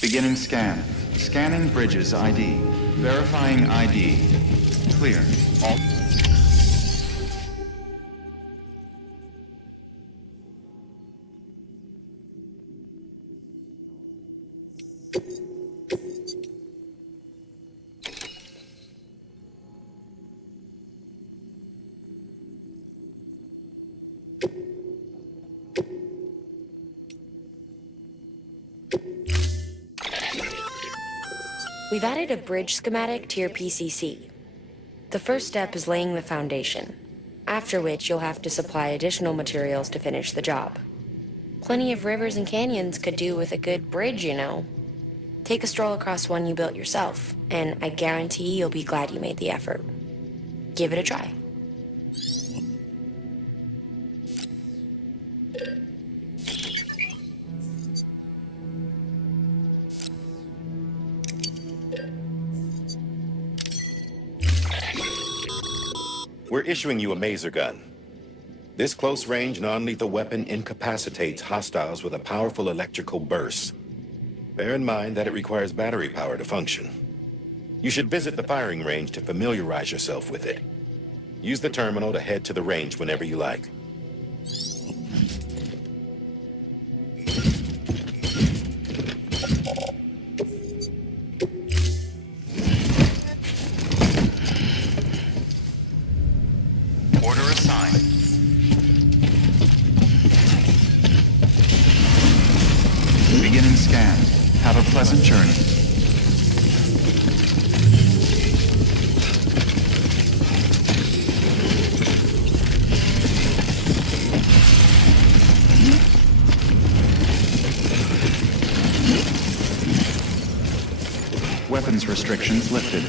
Beginning scan. Scanning bridges ID. Verifying ID. Clear. All. We've added a bridge schematic to your PCC. The first step is laying the foundation, after which you'll have to supply additional materials to finish the job. Plenty of rivers and canyons could do with a good bridge, you know. Take a stroll across one you built yourself, and I guarantee you'll be glad you made the effort. Give it a try. We're issuing you a maser gun. This close-range, non-lethal weapon incapacitates hostiles with a powerful electrical burst. Bear in mind that it requires battery power to function. You should visit the firing range to familiarize yourself with it. Use the terminal to head to the range whenever you like. Order assigned. Beginning scan. Have a pleasant journey. Weapons restrictions lifted.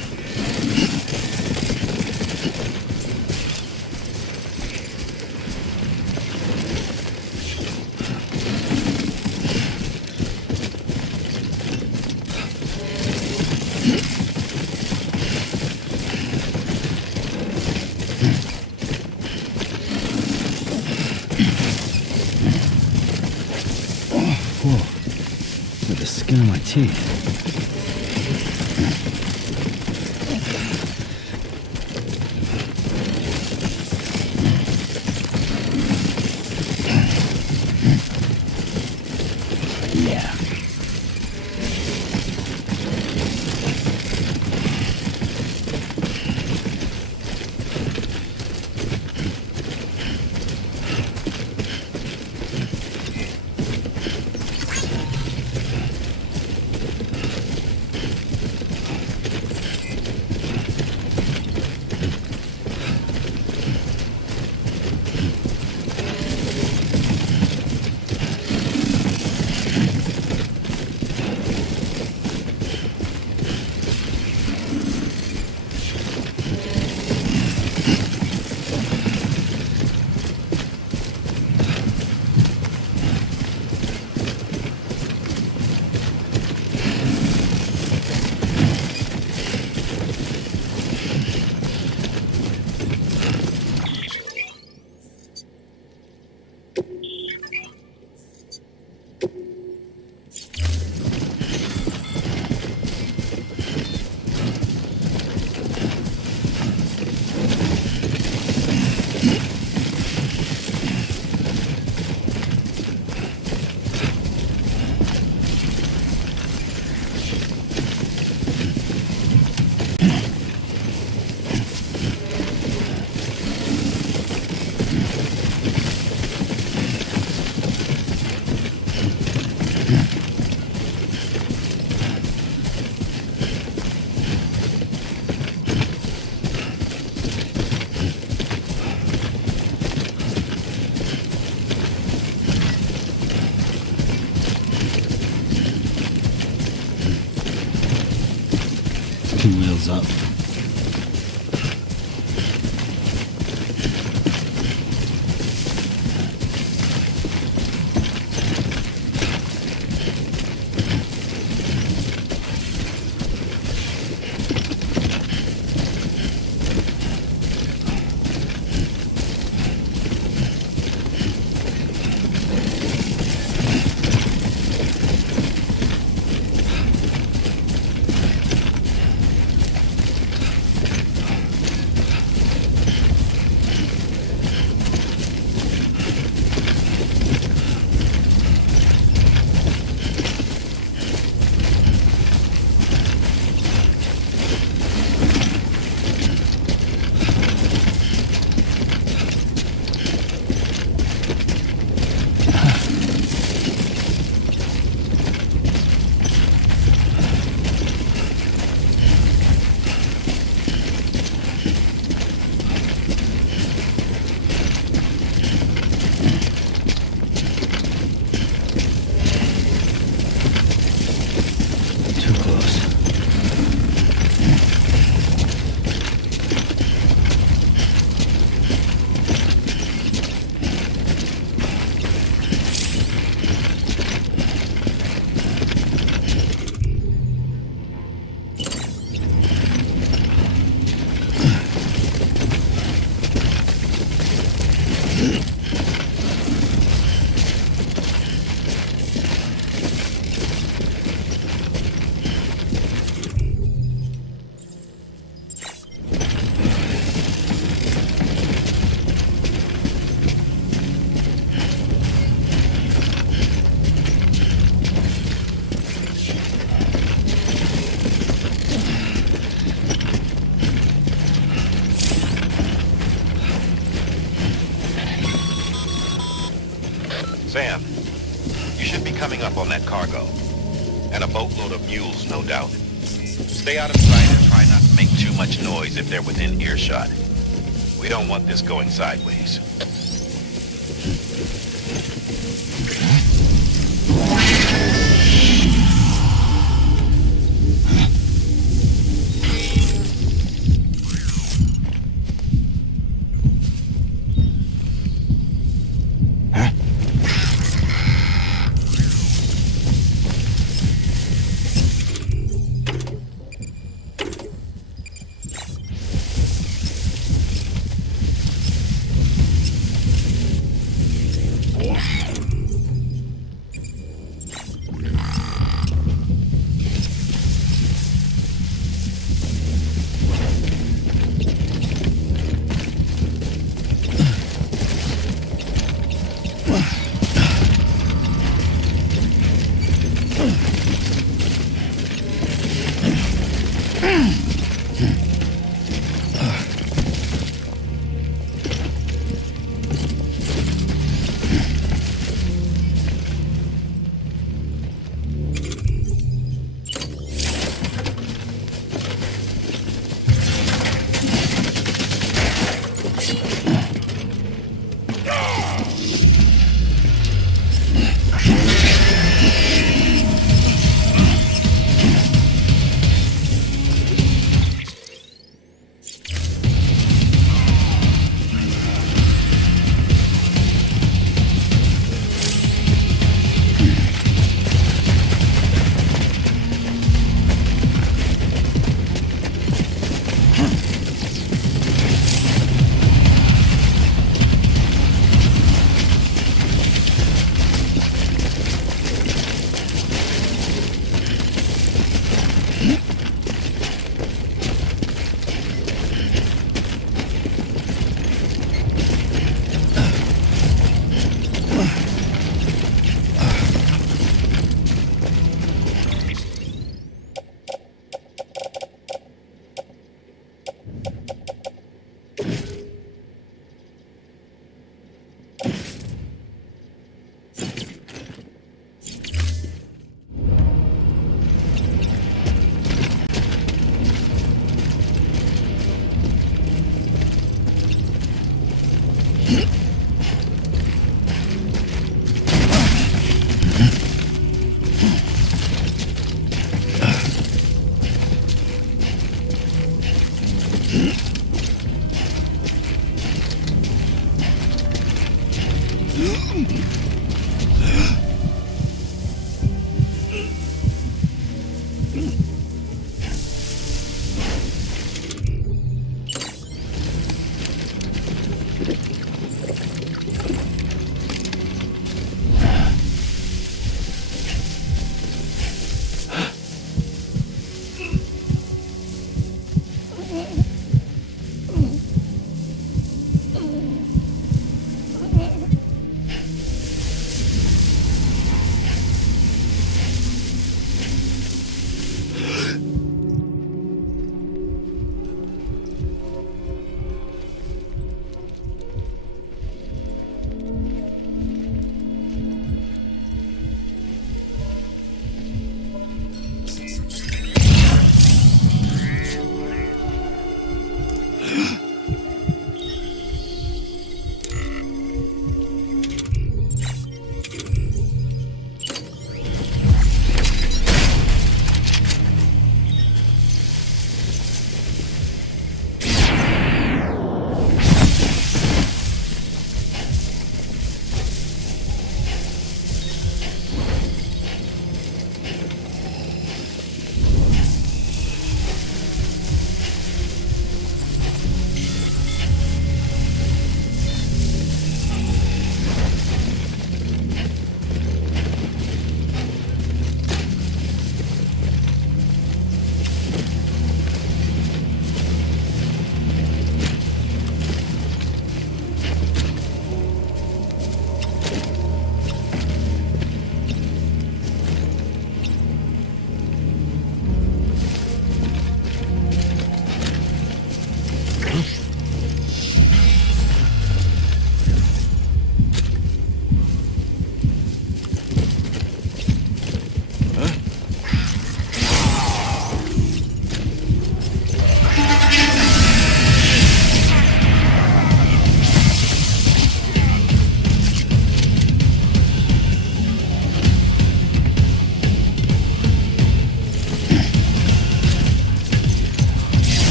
With the skin on my teeth. Yeah. Two wheels up. Sam, you should be coming up on that cargo. And a boatload of mules, no doubt. Stay out of sight and try not to make too much noise if they're within earshot. We don't want this going sideways.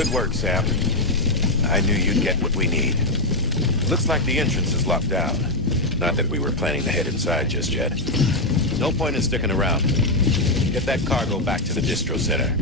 Good work, Sam. I knew you'd get what we need. Looks like the entrance is locked down. Not that we were planning to head inside just yet. No point in sticking around. Get that cargo back to the distro center.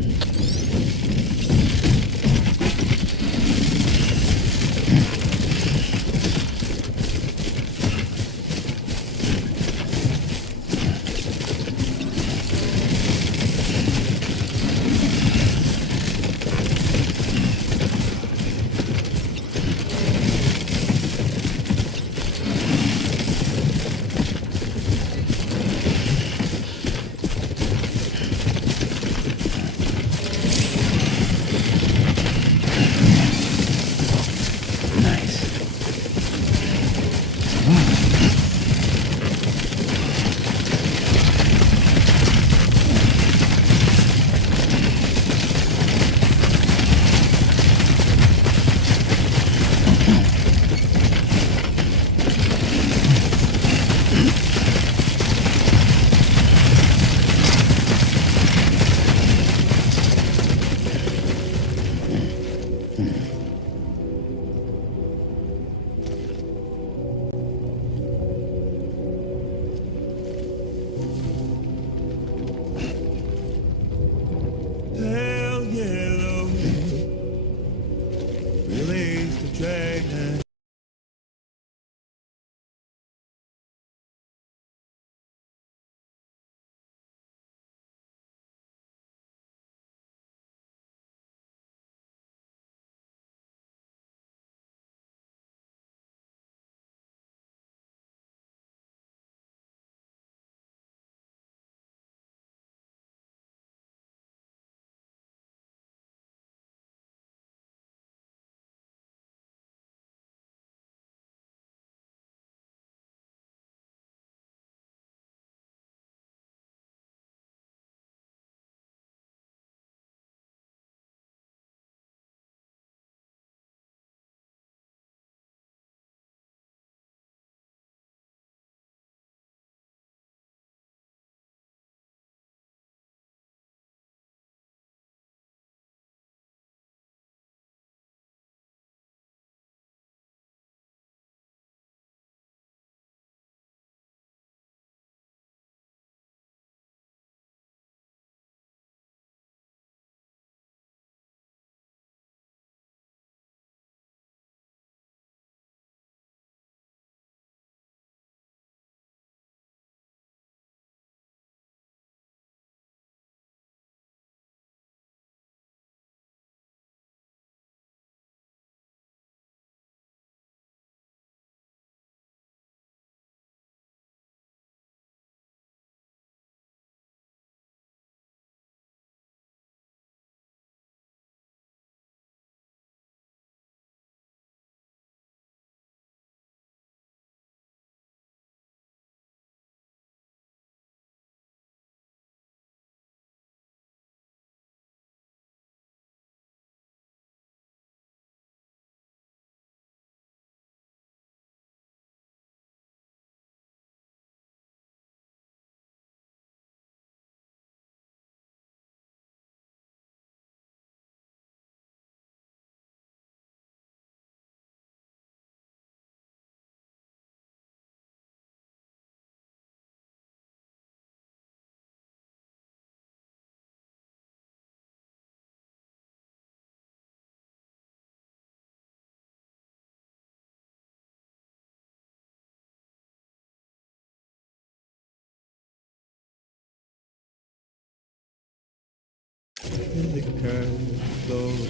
The curve goes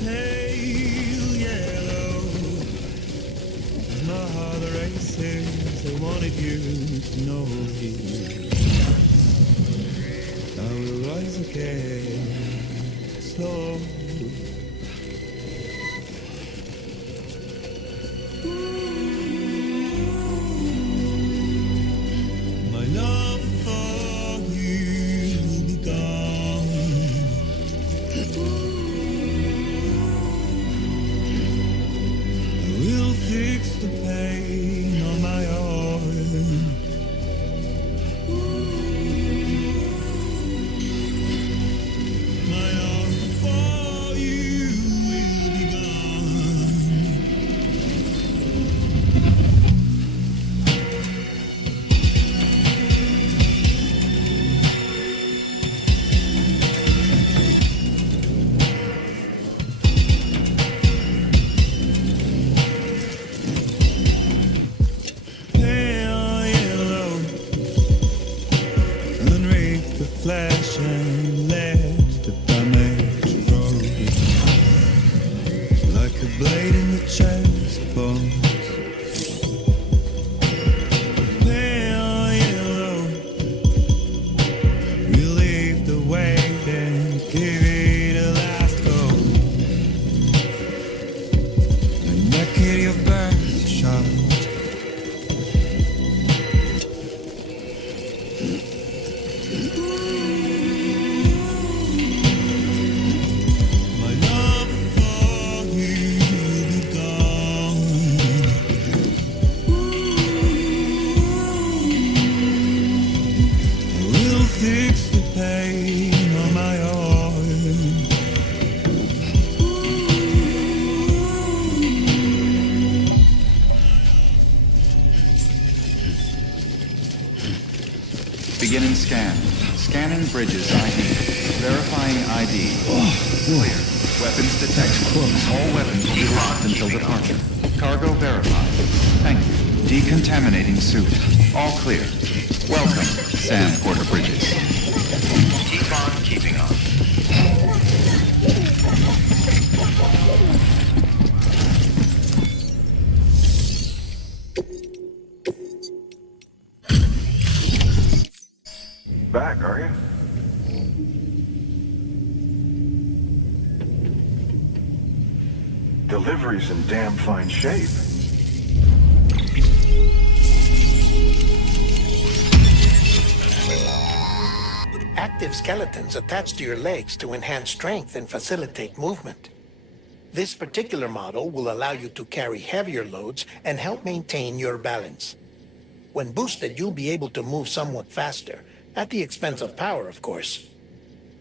pale yellow. My heart races. I wanted you to know it. I will rise again, slow. My love for you will be gone. I will fix the pain on my arm. My arm. and let the damage roll like a blade in the chest bones. Pale yellow, relieve the weight and give it a last go. And naked your birth shot. My love for you will be gone. I will fix the pain on my own. Beginning scan. Scanning bridges ID. Verifying ID. Clear. Weapons detected. All weapons will be locked until departure. Cargo verified. Thank you. Decontaminating suit. All clear. Welcome, Sam Porter Bridges. Keep on keeping on. Back, are you? Delivery's in damn fine shape. Active skeletons attached to your legs to enhance strength and facilitate movement. This particular model will allow you to carry heavier loads and help maintain your balance. When boosted, you'll be able to move somewhat faster, at the expense of power, of course.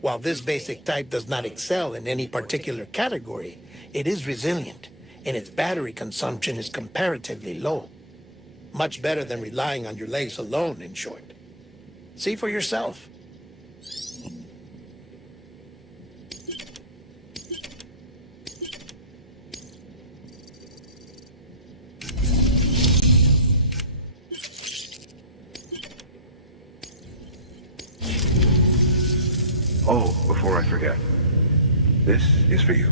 While this basic type does not excel in any particular category, it is resilient, and its battery consumption is comparatively low. Much better than relying on your legs alone, in short. See for yourself. Oh, before I forget. This is for you.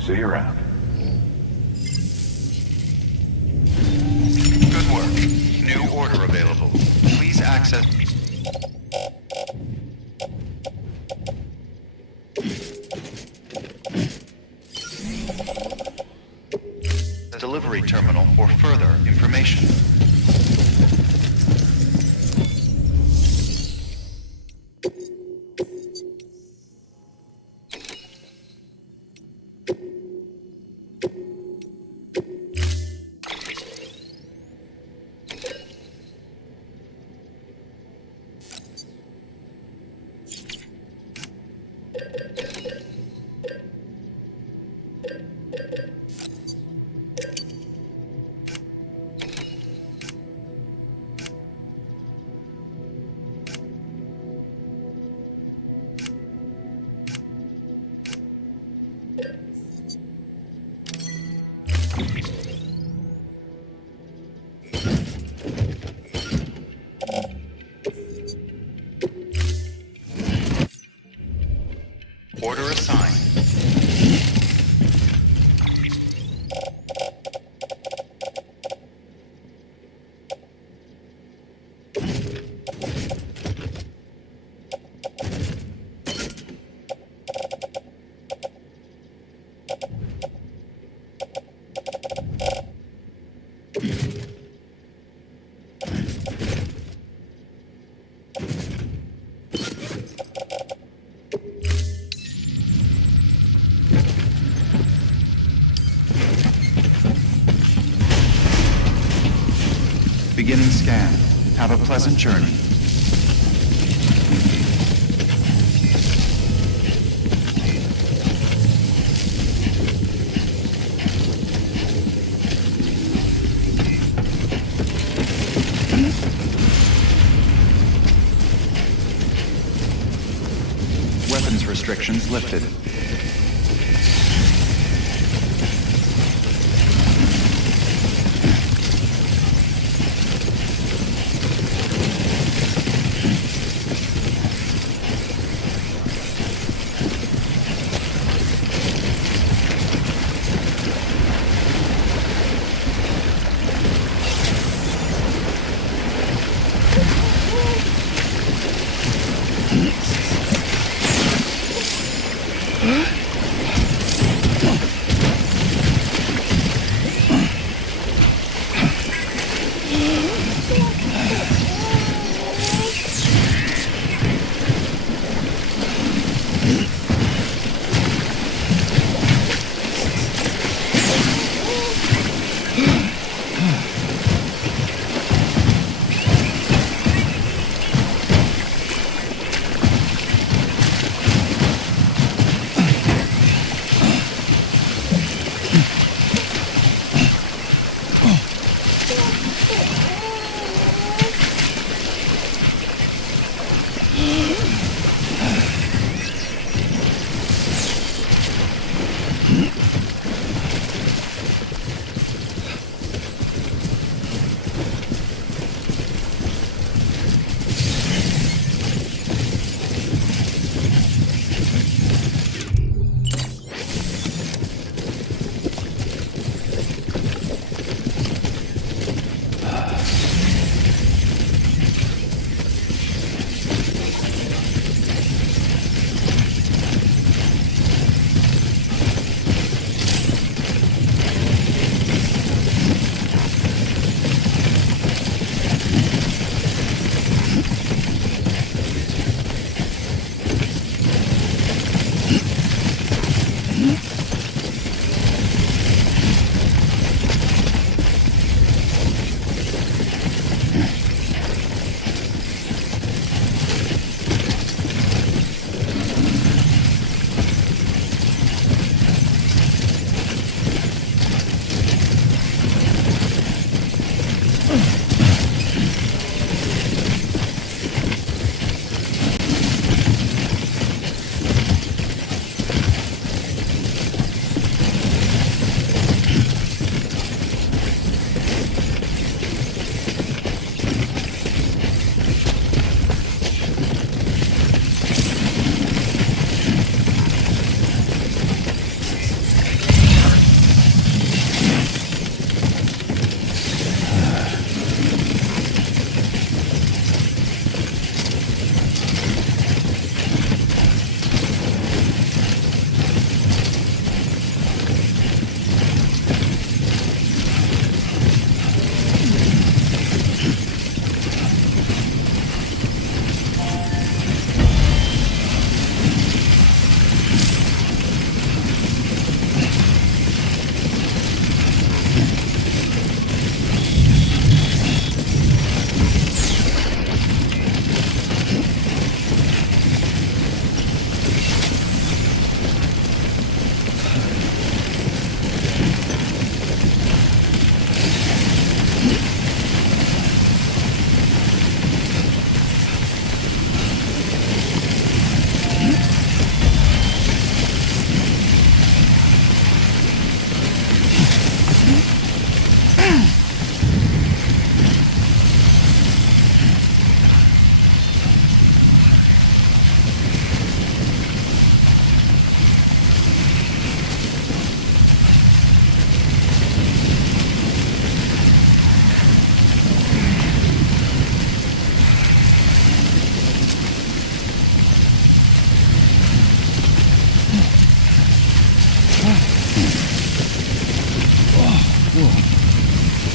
See you around. Good work. New order available. Please access... the delivery terminal for further information. Order assigned. Beginning scan. Have a pleasant journey. weapons restrictions lifted.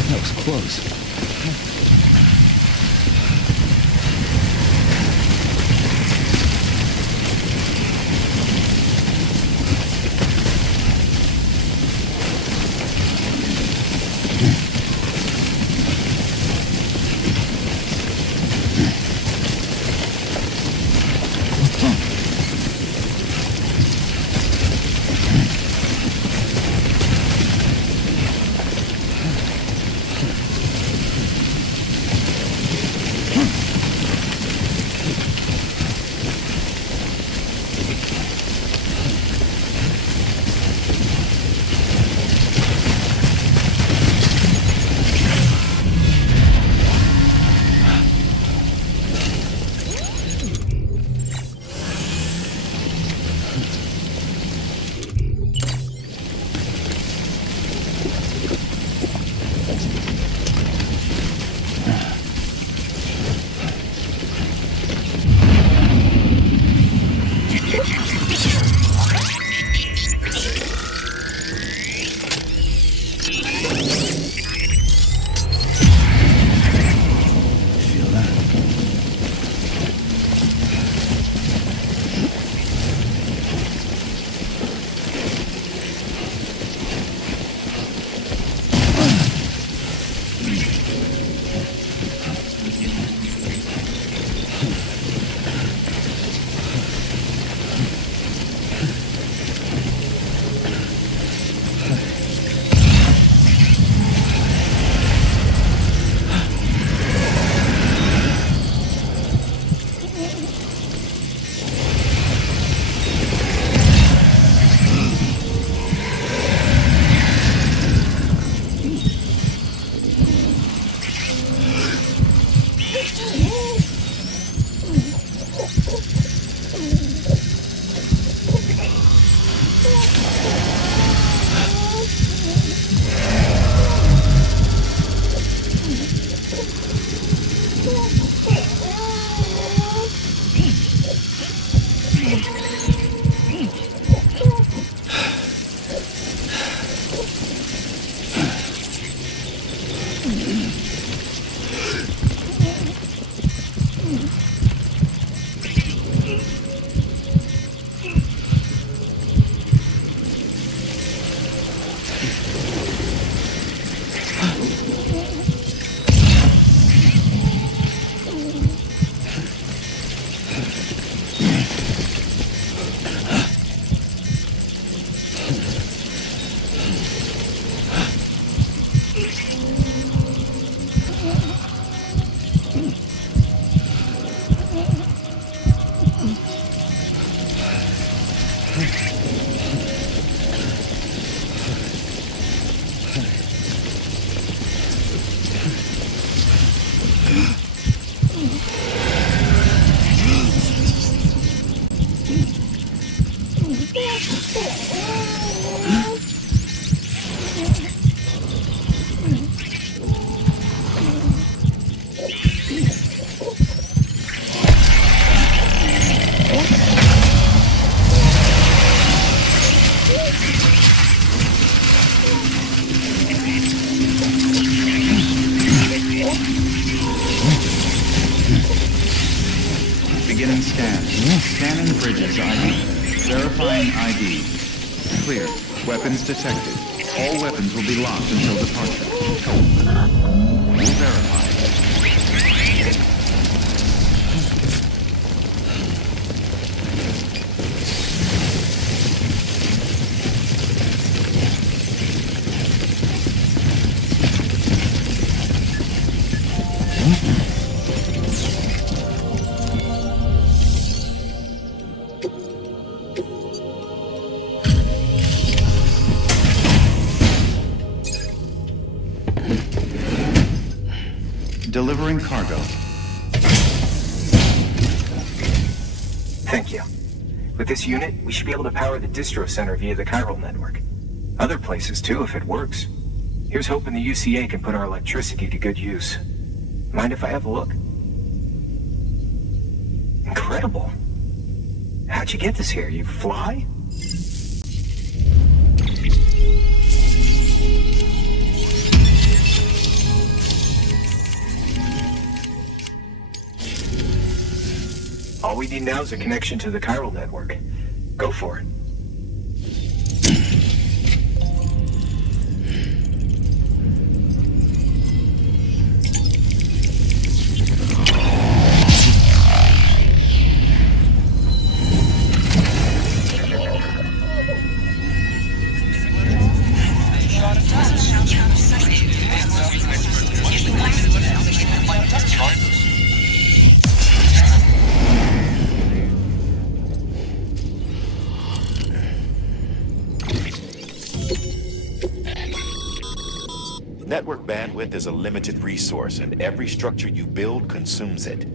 That was close. Beginning scan. Scanning bridges ID. Verifying ID. Clear. Weapons detected. All weapons will be locked until departure. Verified. Delivering cargo. Thank you. With this unit, we should be able to power the distro center via the chiral network. Other places too, if it works. Here's hoping the UCA can put our electricity to good use. Mind if I have a look? Incredible. How'd you get this here? You fly? All we need now is a connection to the chiral network. Go for it. Network bandwidth is a limited resource, and every structure you build consumes it.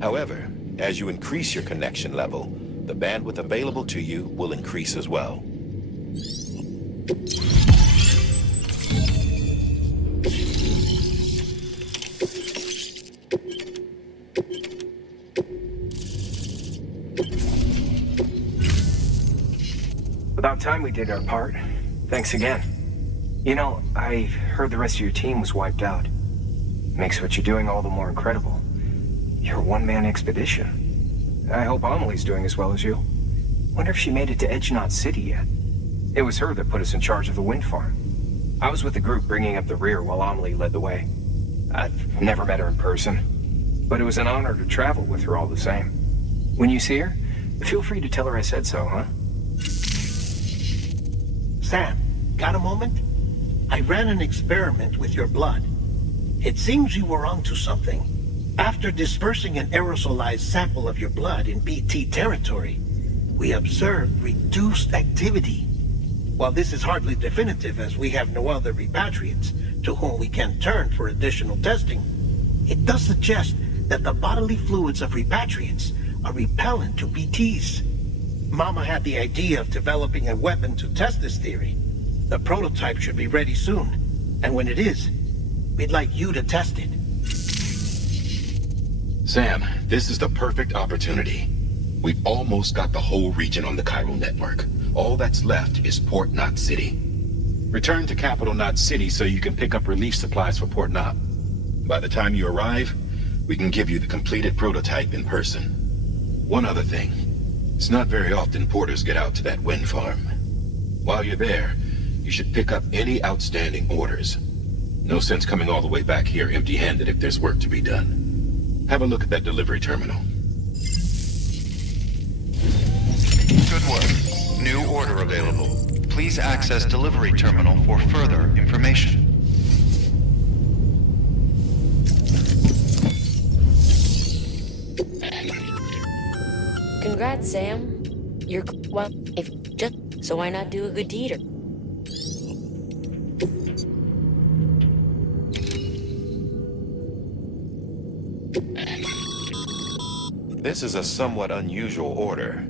However, as you increase your connection level, the bandwidth available to you will increase as well. About time we did our part. Thanks again. You know, I heard the rest of your team was wiped out. Makes what you're doing all the more incredible. You're a one-man expedition. I hope Amelie's doing as well as you. Wonder if she made it to Edgenot City yet. It was her that put us in charge of the wind farm. I was with the group bringing up the rear while Amelie led the way. I've never met her in person, but it was an honor to travel with her all the same. When you see her, feel free to tell her I said so, huh? Sam, got a moment? I ran an experiment with your blood. It seems you were onto something. After dispersing an aerosolized sample of your blood in BT territory, we observed reduced activity. While this is hardly definitive, as we have no other repatriates to whom we can turn for additional testing, it does suggest that the bodily fluids of repatriates are repellent to BTs. Mama had the idea of developing a weapon to test this theory. The prototype should be ready soon, and when it is, we'd like you to test it. Sam, this is the perfect opportunity. We've almost got the whole region on the Cairo network. All that's left is Port Knot City. Return to Capital Knot City so you can pick up relief supplies for Port Knot. By the time you arrive, we can give you the completed prototype in person. One other thing. It's not very often porters get out to that wind farm. While you're there, you should pick up any outstanding orders. No sense coming all the way back here empty-handed if there's work to be done. Have a look at that delivery terminal. Good work. New order available. Please access delivery terminal for further information. Congrats, Sam. You're well. If just so, why not do a good deed? This is a somewhat unusual order.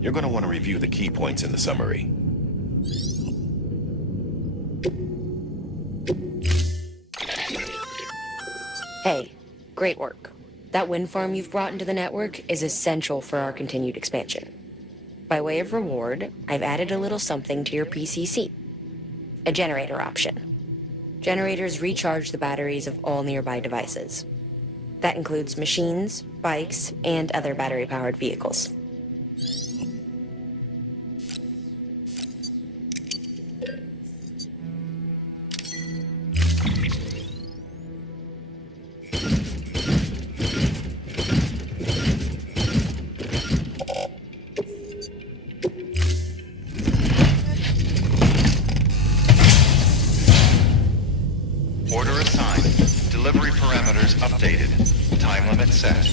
You're going to want to review the key points in the summary. Hey, great work. That wind farm you've brought into the network is essential for our continued expansion. By way of reward, I've added a little something to your PCC. A generator option. Generators recharge the batteries of all nearby devices. That includes machines, bikes, and other battery-powered vehicles. Order assigned. Delivery parameters updated. Time limit set.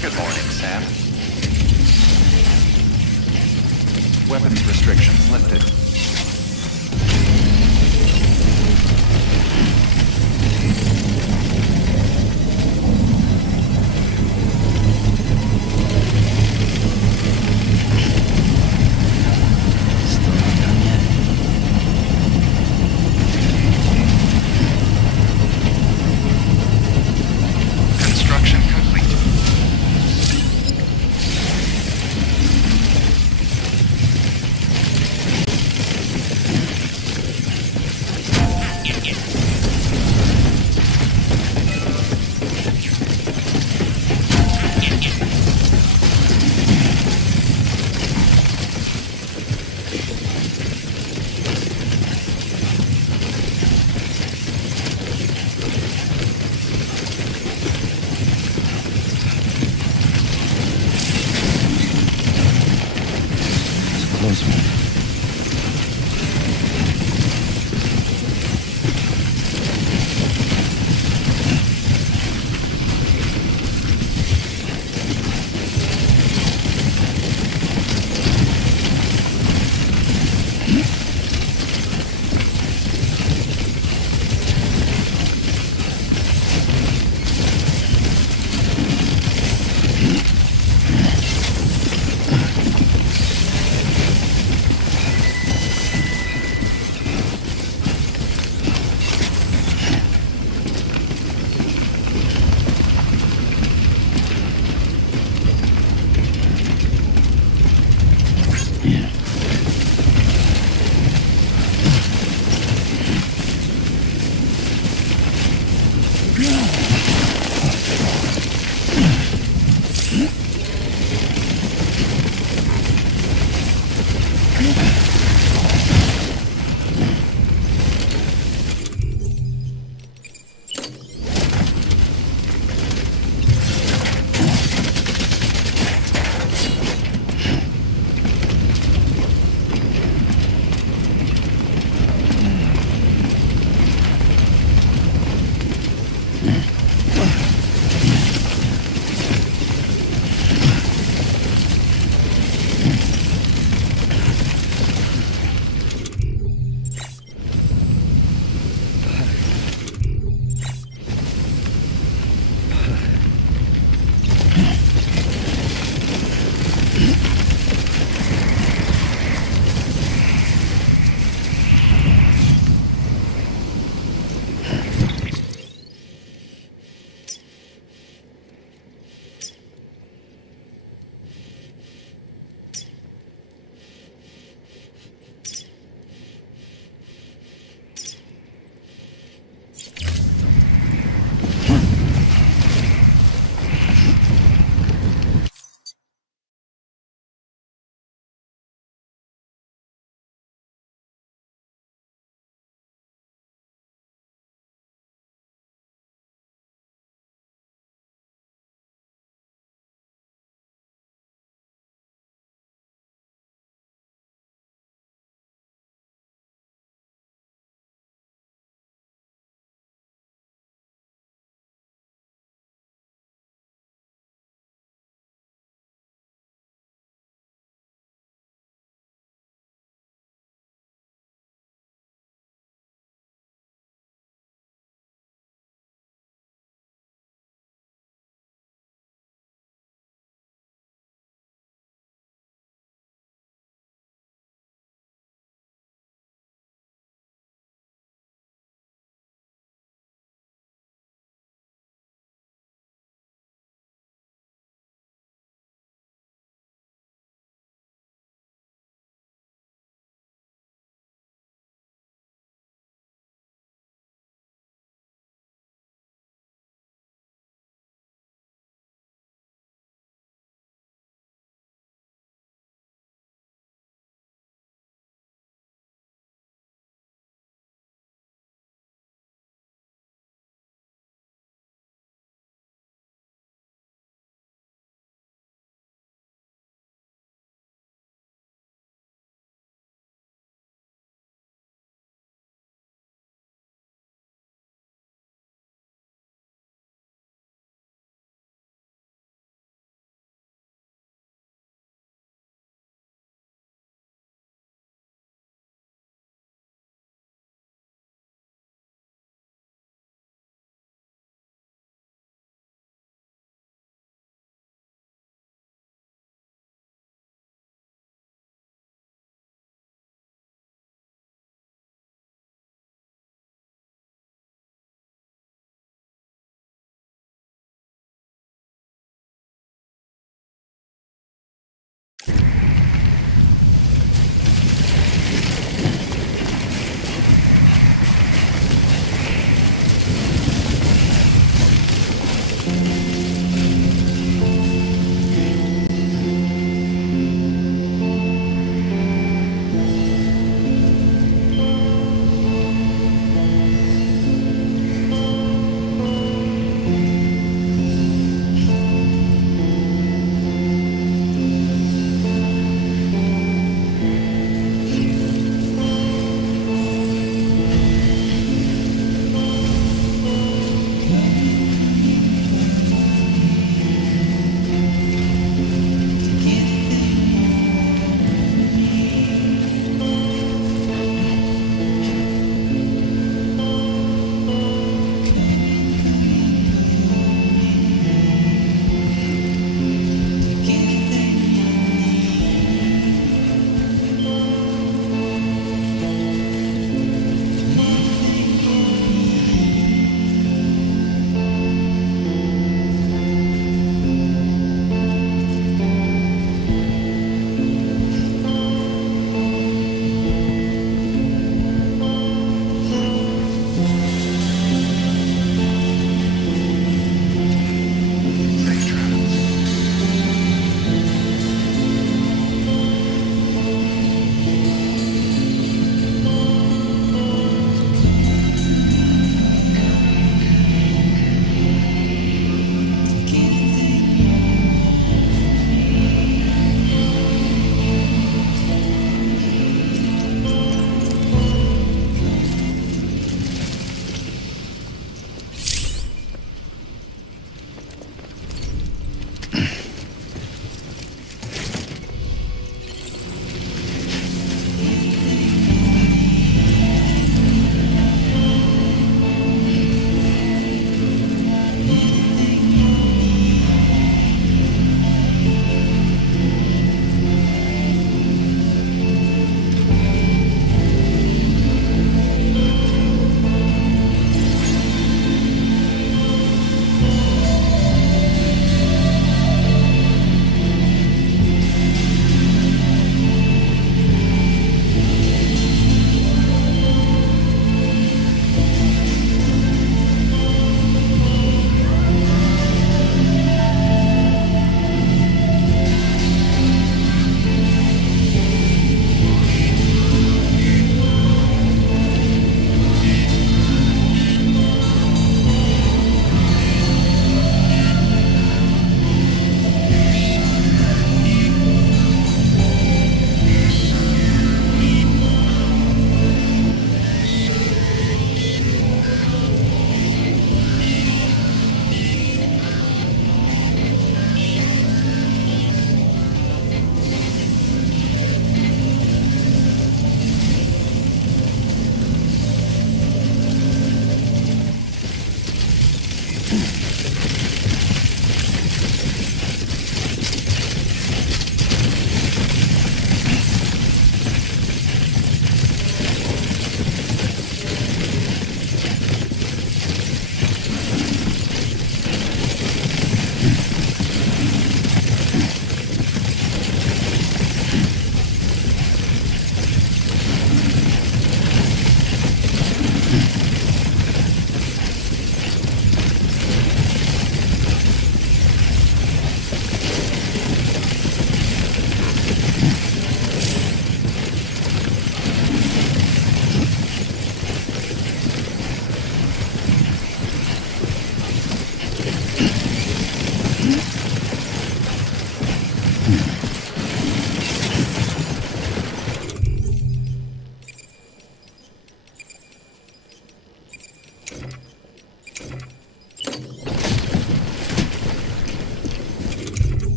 Good morning, Sam. Weapons restrictions lifted. Still not done yet. Construction complete.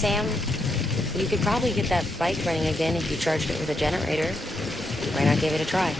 Sam, you could probably get that bike running again if you charged it with a generator. Why not give it a try?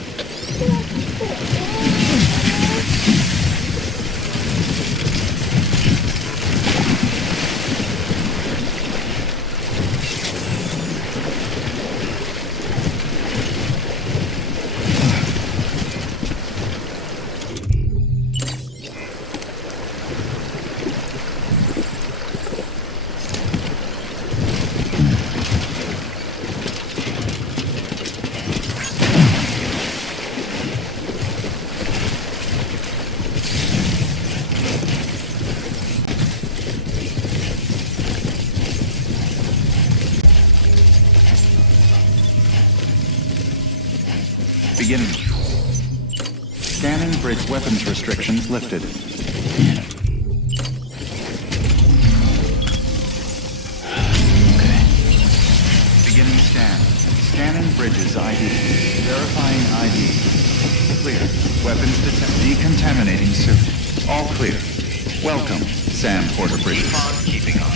Beginning. Scanning bridge weapons restrictions lifted. Beginning scan. Scanning bridges ID. Verifying ID. Clear. Weapons decontaminating suit. All clear. Welcome, Sam Porter Bridges. Keeping on.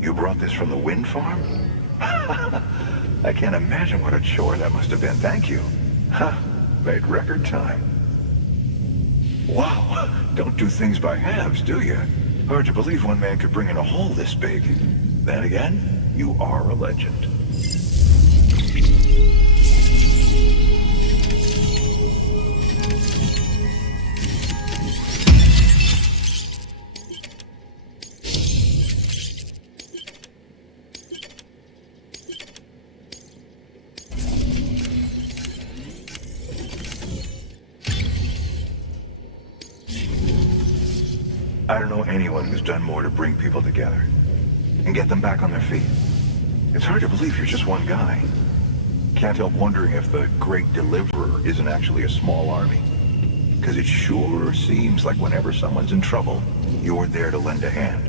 You brought this from the wind farm? I can't imagine what a chore that must have been. Thank you. Huh. Made record time. Wow. Don't do things by halves, do you? Hard to believe one man could bring in a hole this big. Then again, you are a legend. I don't know anyone who's done more to bring people together and get them back on their feet. It's hard to believe you're just one guy. Can't help wondering if the Great Deliverer isn't actually a small army. Because it sure seems like whenever someone's in trouble, you're there to lend a hand.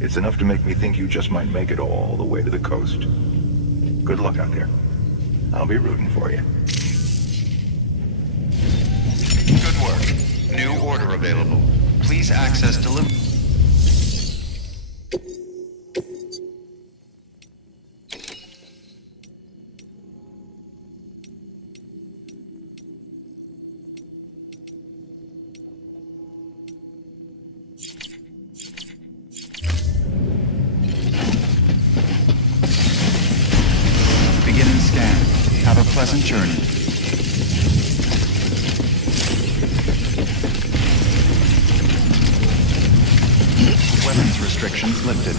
It's enough to make me think you just might make it all the way to the coast. Good luck out there. I'll be rooting for you. Good work. New order available. Please access delivery. Beginning scan. Have a pleasant journey. Weapons restrictions lifted.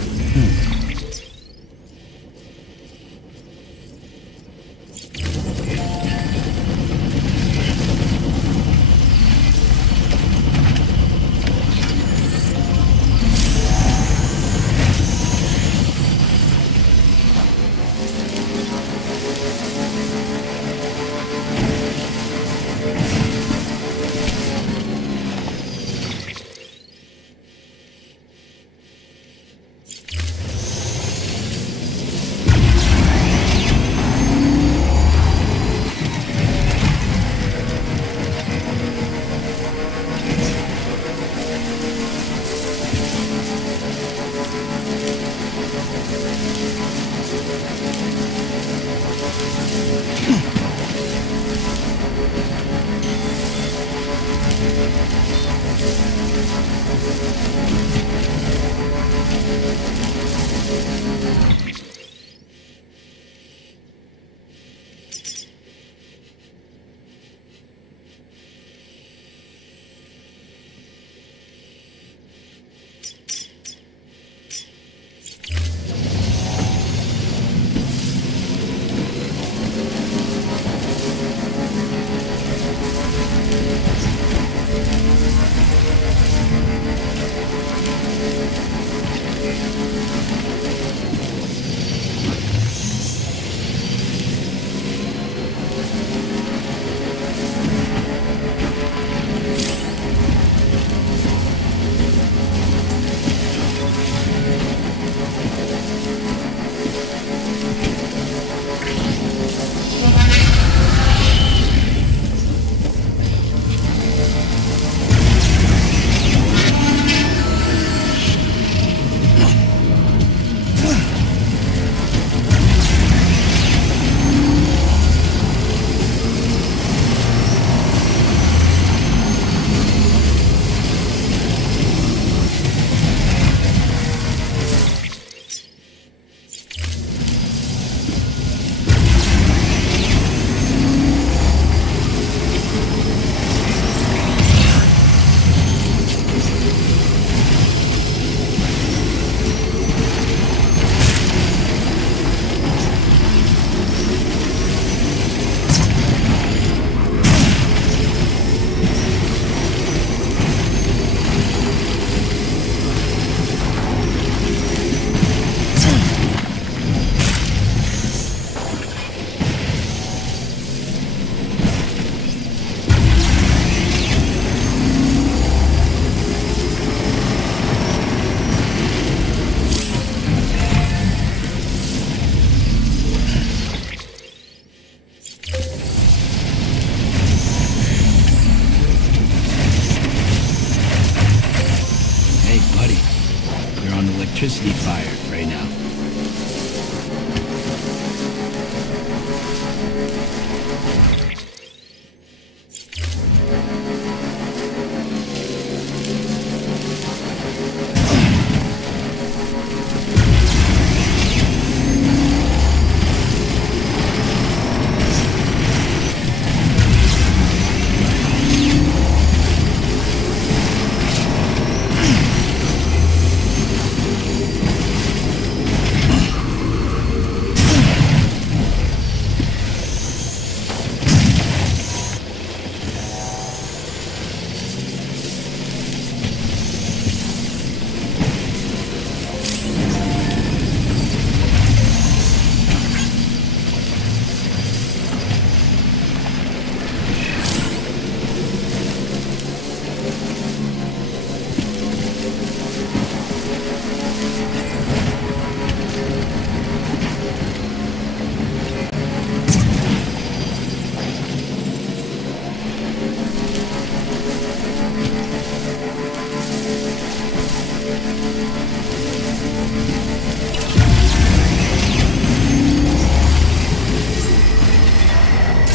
fired right now.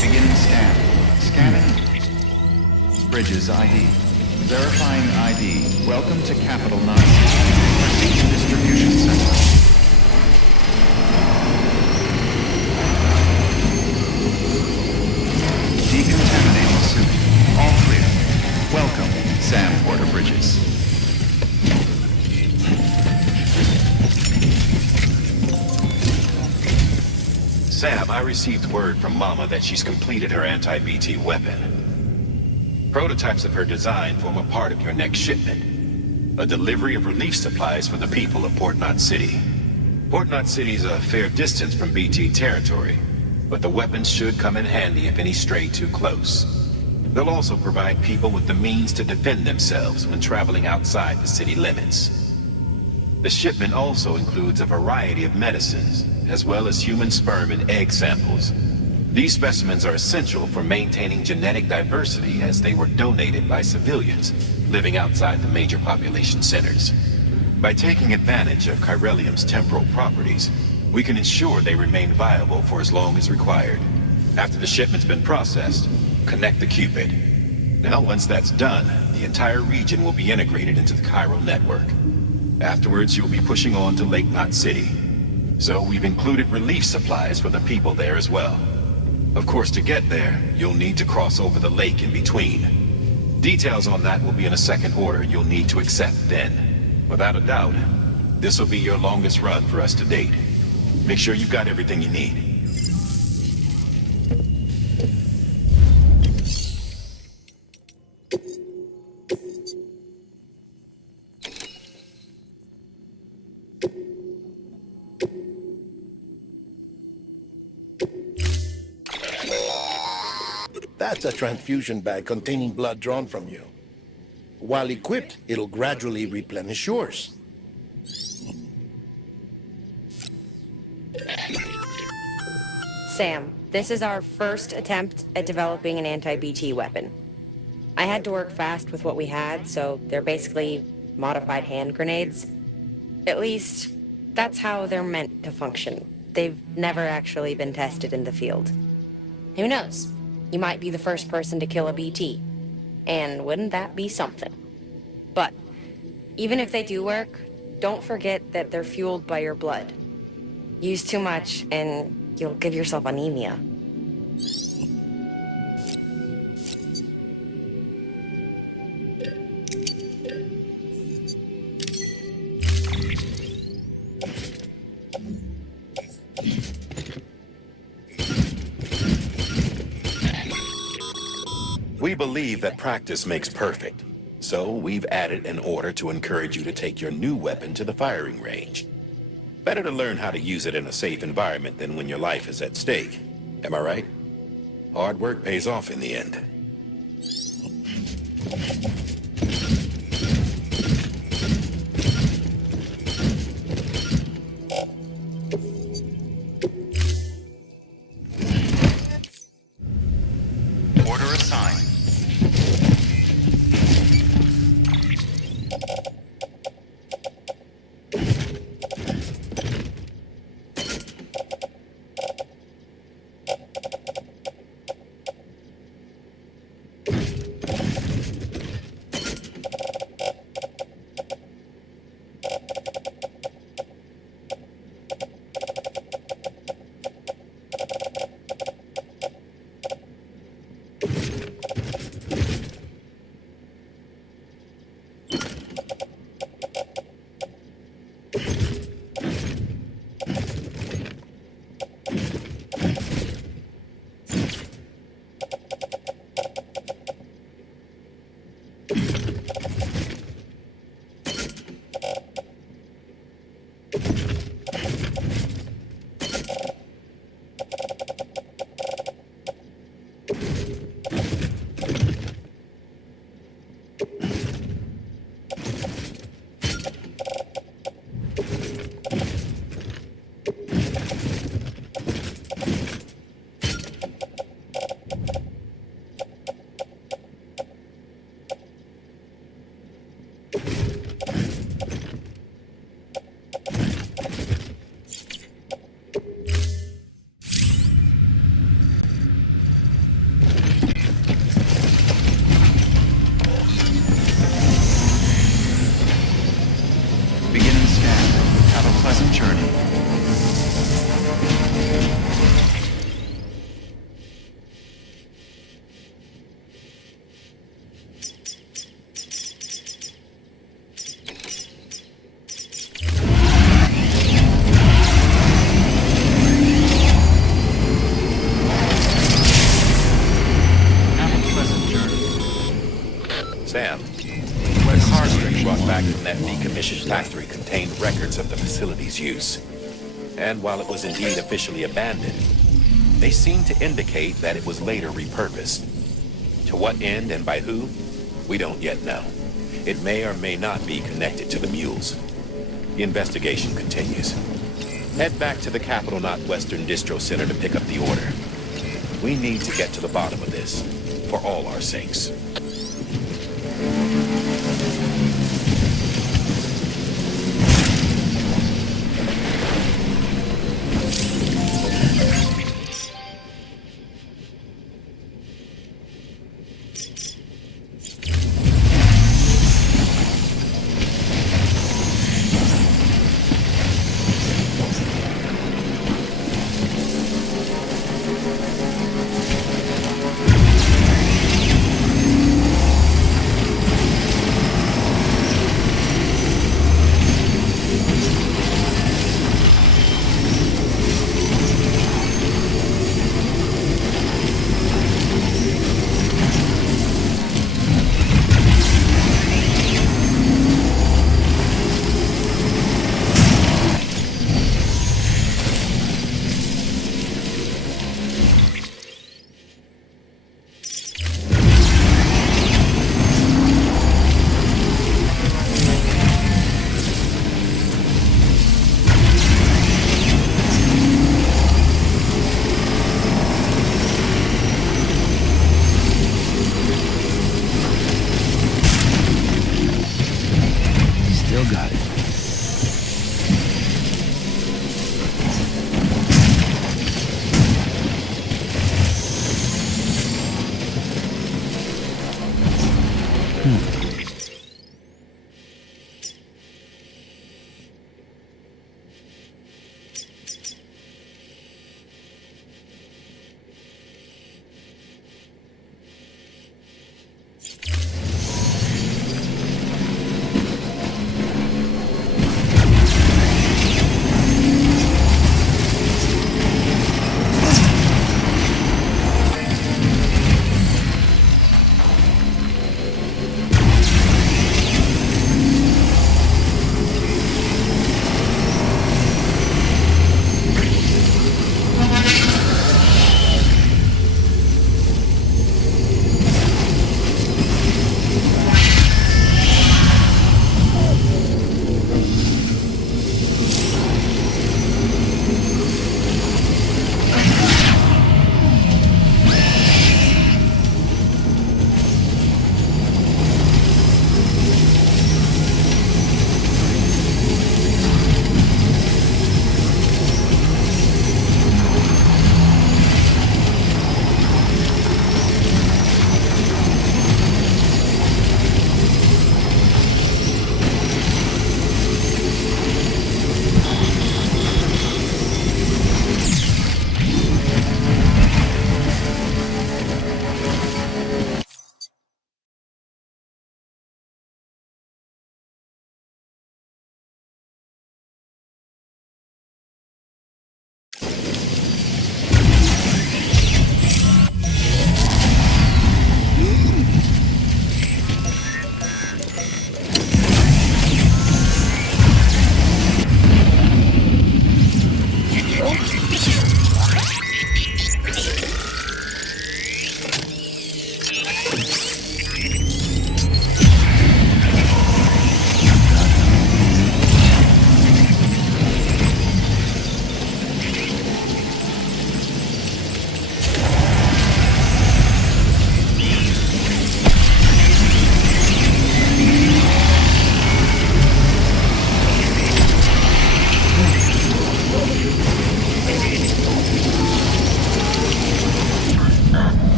Beginning scan. Scanning. Bridges ID. Verifying ID. Welcome to Capital Nazi. Proceed to distribution center. Decontaminating suit. All clear. Welcome, Sam Porter Bridges. Sam, I received word from Mama that she's completed her anti-BT weapon. Prototypes of her design form a part of your next shipment. A delivery of relief supplies for the people of Port Knot City. Port Knot City is a fair distance from BT territory, but the weapons should come in handy if any stray too close. They'll also provide people with the means to defend themselves when traveling outside the city limits. The shipment also includes a variety of medicines, as well as human sperm and egg samples. These specimens are essential for maintaining genetic diversity as they were donated by civilians living outside the major population centers. By taking advantage of chiralium's temporal properties, we can ensure they remain viable for as long as required. After the shipment's been processed, connect the Cupid. Now, once that's done, the entire region will be integrated into the chiral network. Afterwards, you'll be pushing on to Lake Knot City. So we've included relief supplies for the people there as well. Of course, to get there, you'll need to cross over the lake in between. Details on that will be in a second order you'll need to accept then. Without a doubt, this will be your longest run for us to date. Make sure you've got everything you need. That's a transfusion bag containing blood drawn from you. While equipped, it'll gradually replenish yours. Sam, this is our first attempt at developing an anti-BT weapon. I had to work fast with what we had, so they're basically modified hand grenades. At least, that's how they're meant to function. They've never actually been tested in the field. Who knows? You might be the first person to kill a BT. And wouldn't that be something? But, even if they do work, don't forget that they're fueled by your blood. Use too much, and you'll give yourself anemia. We believe that practice makes perfect, so we've added an order to encourage you to take your new weapon to the firing range. Better to learn how to use it in a safe environment than when your life is at stake. Am I right? Hard work pays off in the end. Order assigned. journey. Have a pleasant journey. Sam, Where the cars cars brought back from that decommissioned factory contained records of the facility's use. And while it was indeed officially abandoned, they seem to indicate that it was later repurposed. To what end and by who? We don't yet know. It may or may not be connected to the mules. The investigation continues. Head back to the Capital Knot Western Distro Center to pick up the order. We need to get to the bottom of this, for all our sakes.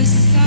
I sigh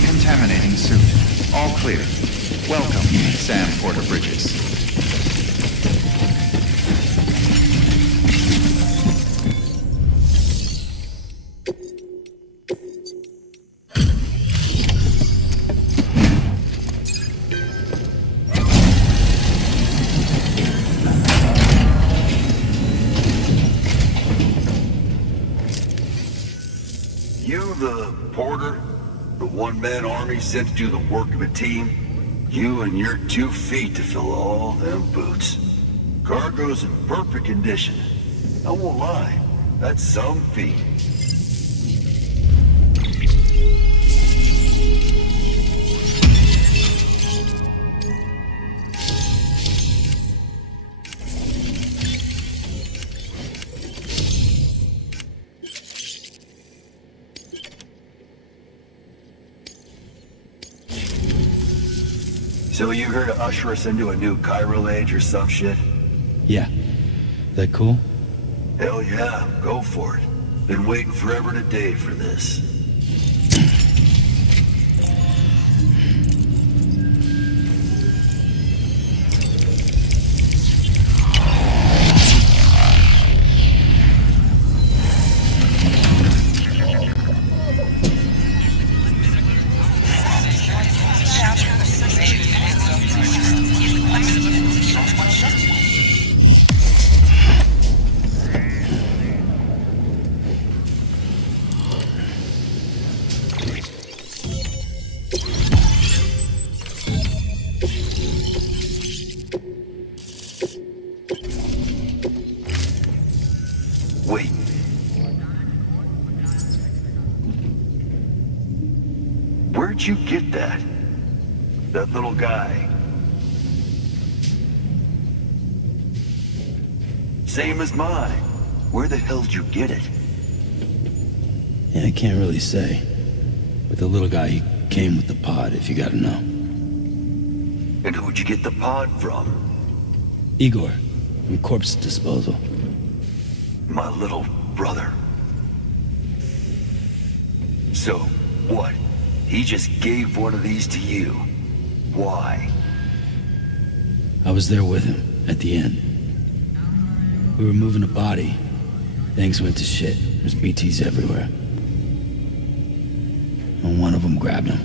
Decontaminating suit. All clear. Welcome, Sam Porter Bridges. You the Porter? The one-man army sent to do the work of a team? You and your 2 feet to fill all them boots. Cargo's in perfect condition. I won't lie, that's some feat. So you here to usher us into a new chiral age or some shit? Yeah. That cool? Hell yeah, go for it. Been waiting forever and a day for this. Wait. Where'd you get that? That little guy? Same as mine. Where the hell'd you get it? Yeah, I can't really say. With the little guy, he came with the pod, if you gotta know. And who'd you get the pod from? Igor, from Corpse Disposal. My little brother. So, what? He just gave one of these to you. Why? I was there with him, at the end. We were moving a body. Things went to shit. There's BTs everywhere. And one of them grabbed him.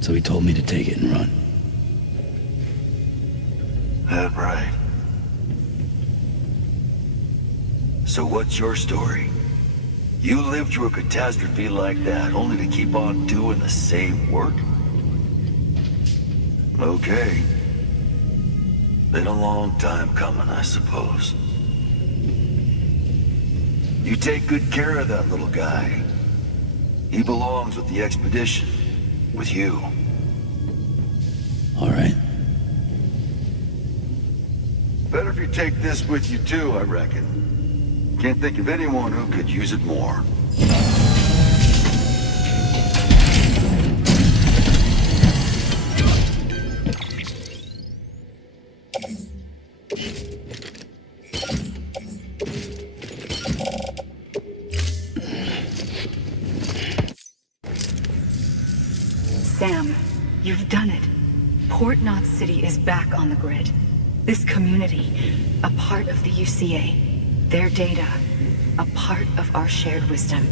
So he told me to take it and run. That right. So what's your story? You lived through a catastrophe like that, only to keep on doing the same work? Okay. Been a long time coming, I suppose. You take good care of that little guy. He belongs with the expedition. With you. All right. Better if you take this with you too, I reckon. Can't think of anyone who could use it more. Sam, you've done it. Port Knot City is back on the grid. This community, a part of the UCA. Their data, a part of our shared wisdom.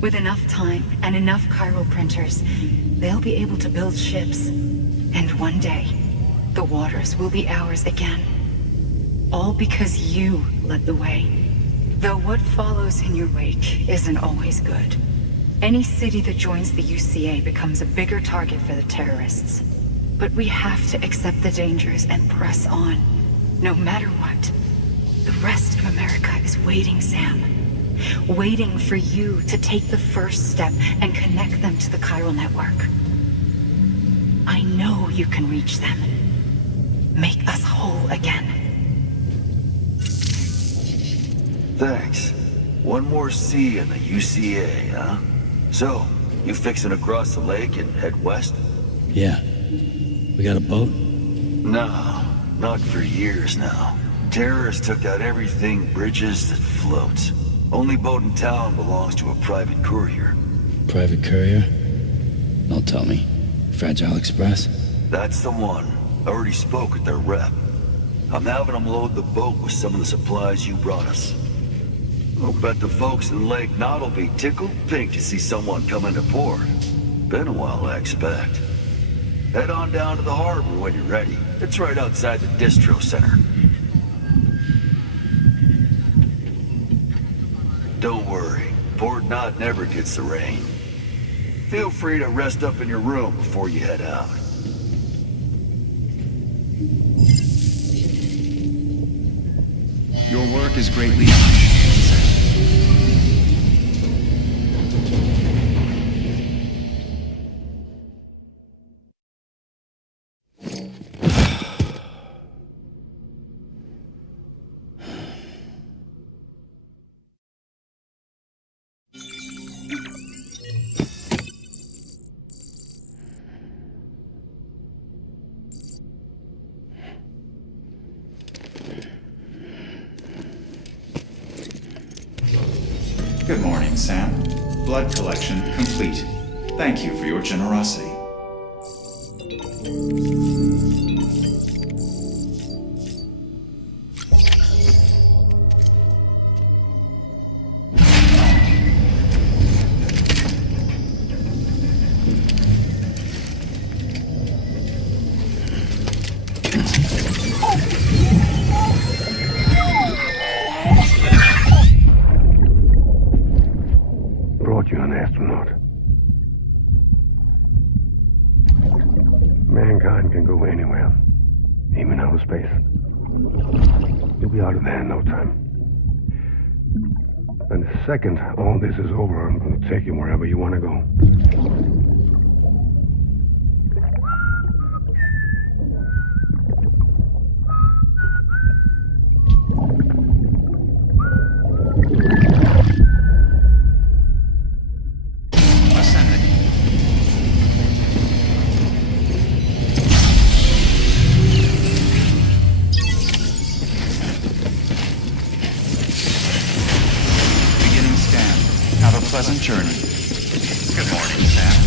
With enough time and enough chiral printers, they'll be able to build ships. And one day, the waters will be ours again. All because you led the way. Though what follows in your wake isn't always good. Any city that joins the UCA becomes a bigger target for the terrorists. But we have to accept the dangers and press on, no matter what. The rest of America is waiting, Sam. Waiting for you to take the first step and connect them to the chiral network. I know you can reach them. Make us whole again. Thanks. One more C in the UCA, huh? So, you fixing to cross the lake and head west? Yeah. We got a boat? No, not for years now. Terrorists took out everything Bridges that floats. Only boat in town belongs to a private courier. Private courier? Don't tell me. Fragile Express? That's the one. I already spoke with their rep. I'm having them load the boat with some of the supplies you brought us. I'll bet the folks in Lake Knot will be tickled pink to see someone come into port. Been a while, I expect. Head on down to the harbor when you're ready. It's right outside the distro center. Don't worry, Port Knot never gets the rain. Feel free to rest up in your room before you head out. Your work is greatly appreciated. Good morning, Sam. Blood collection complete. Thank you for your generosity. Brought you an astronaut. Mankind can go anywhere, even outer space. You'll be out of there in no time. And the second all this is over, I'm going to take you wherever you want to go. Pleasant journey. Good morning, Sam.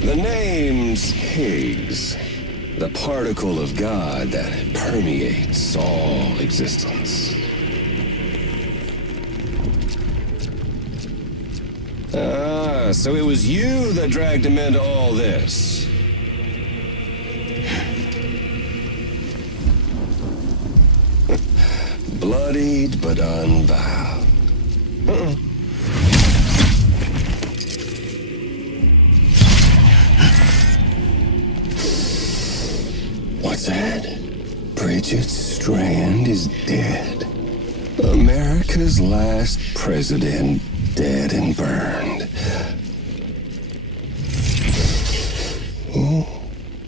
The name's Higgs, the particle of God that permeates all existence. Ah, so it was you that dragged him into all this. Bloodied but unbowed. What's that? Bridget Strand is dead. America's last president dead and burned. Oh,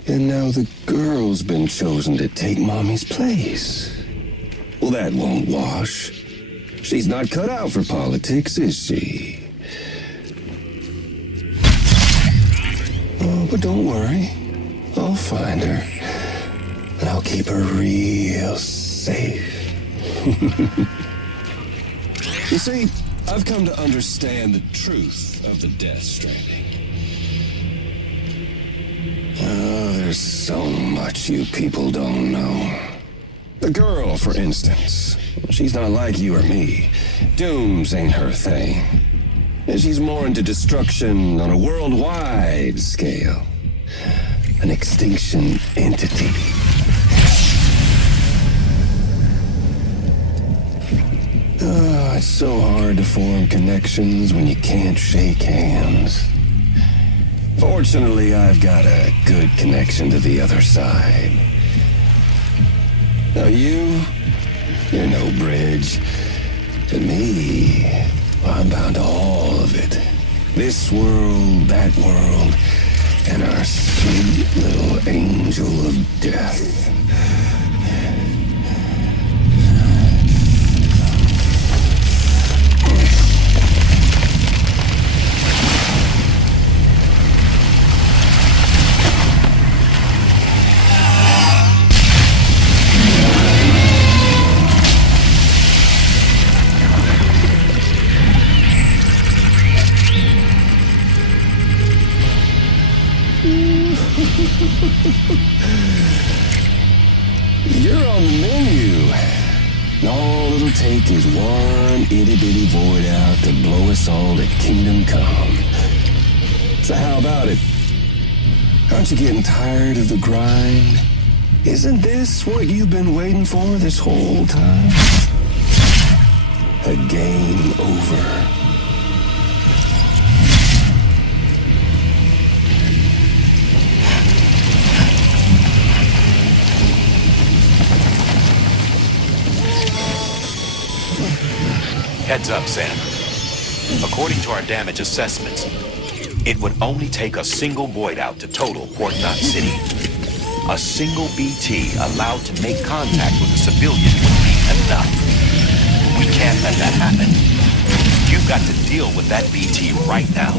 and now the girl's been chosen to take Mommy's place. Well, that won't wash. She's not cut out for politics, is she? Oh, but don't worry. I'll find her. And I'll keep her real safe. You see, I've come to understand the truth of the Death Stranding. Oh, There's so much you people don't know. The girl, for instance. She's not like you or me. Dooms ain't her thing. She's more into destruction on a worldwide scale. An extinction entity. It's so hard to form connections when you can't shake hands. Fortunately, I've got a good connection to the other side. Now you're no bridge. To me, I'm bound to all of it. This world, that world, and our sweet little angel of death. You're on the menu. All it'll take is one itty-bitty void out to blow us all to kingdom come. So how about it? Aren't you getting tired of the grind? Isn't this what you've been waiting for this whole time? A game over. Heads up, Sam. According to our damage assessments, it would only take a single void out to total Port Knot City. A single BT allowed to make contact with a civilian would be enough. We can't let that happen. You've got to deal with that BT right now.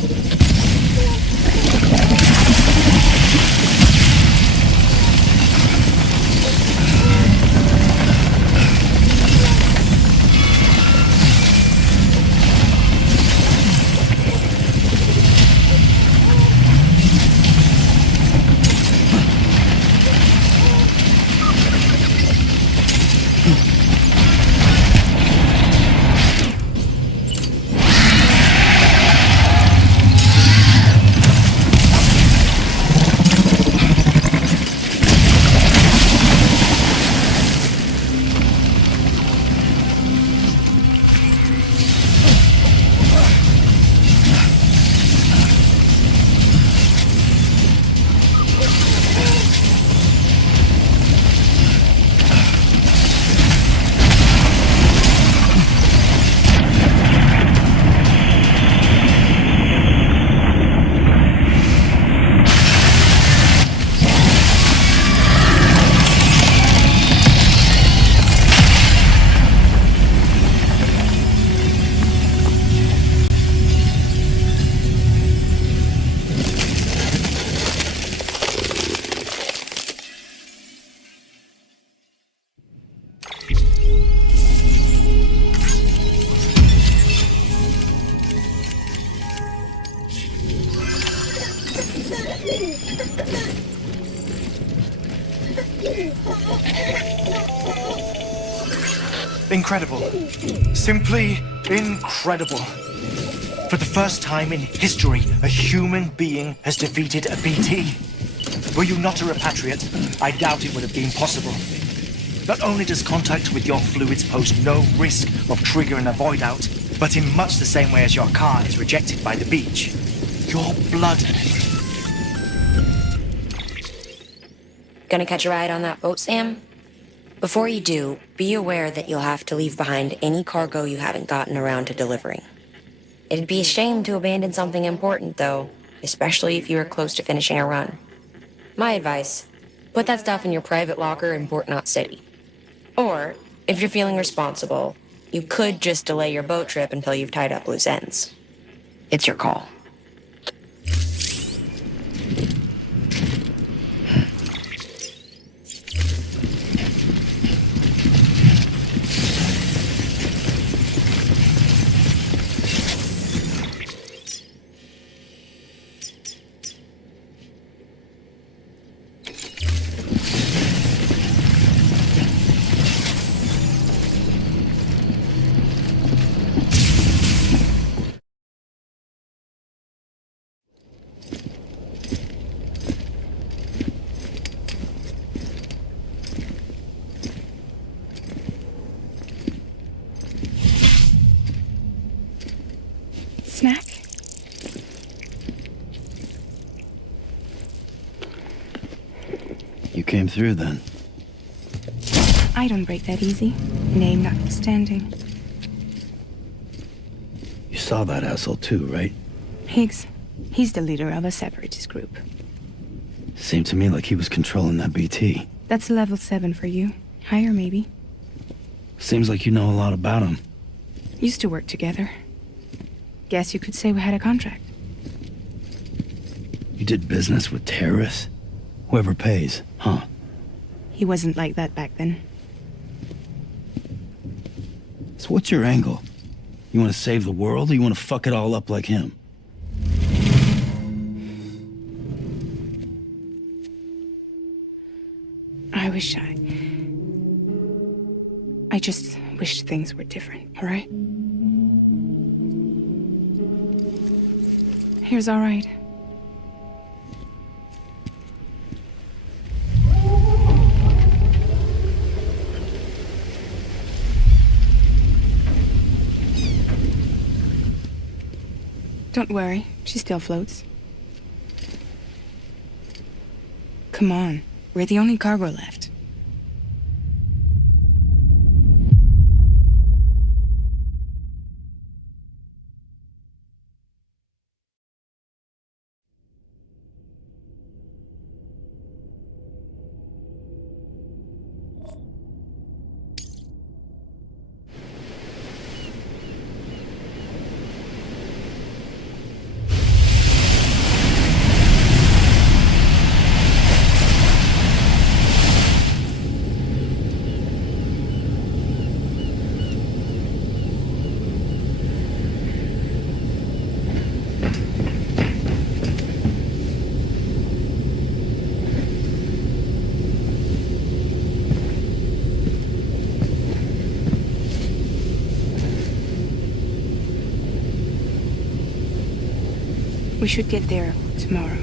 Incredible. Simply incredible. For the first time in history, a human being has defeated a BT. Were you not a repatriate, I doubt it would have been possible. Not only does contact with your fluids pose no risk of triggering a void out, but in much the same way as your car is rejected by the beach, your blood... Gonna catch a ride on that boat, Sam? Before you do, be aware that you'll have to leave behind any cargo you haven't gotten around to delivering. It'd be a shame to abandon something important, though, especially if you were close to finishing a run. My advice, put that stuff in your private locker in Port Knot City. Or, if you're feeling responsible, you could just delay your boat trip until you've tied up loose ends. It's your call. through then. I don't break that easy. Name notwithstanding. You saw that asshole too, right? Higgs. He's the leader of a separatist group. Seemed to me like he was controlling that BT. That's level 7 for you. Higher, maybe. Seems like you know a lot about him. Used to work together. Guess you could say we had a contract. You did business with terrorists? Whoever pays, huh? He wasn't like that back then. So what's your angle? You want to save the world, or you want to fuck it all up like him? I just wish things were different, all right? Here's all right. Don't worry, she still floats. Come on, we're the only cargo left. We should get there tomorrow.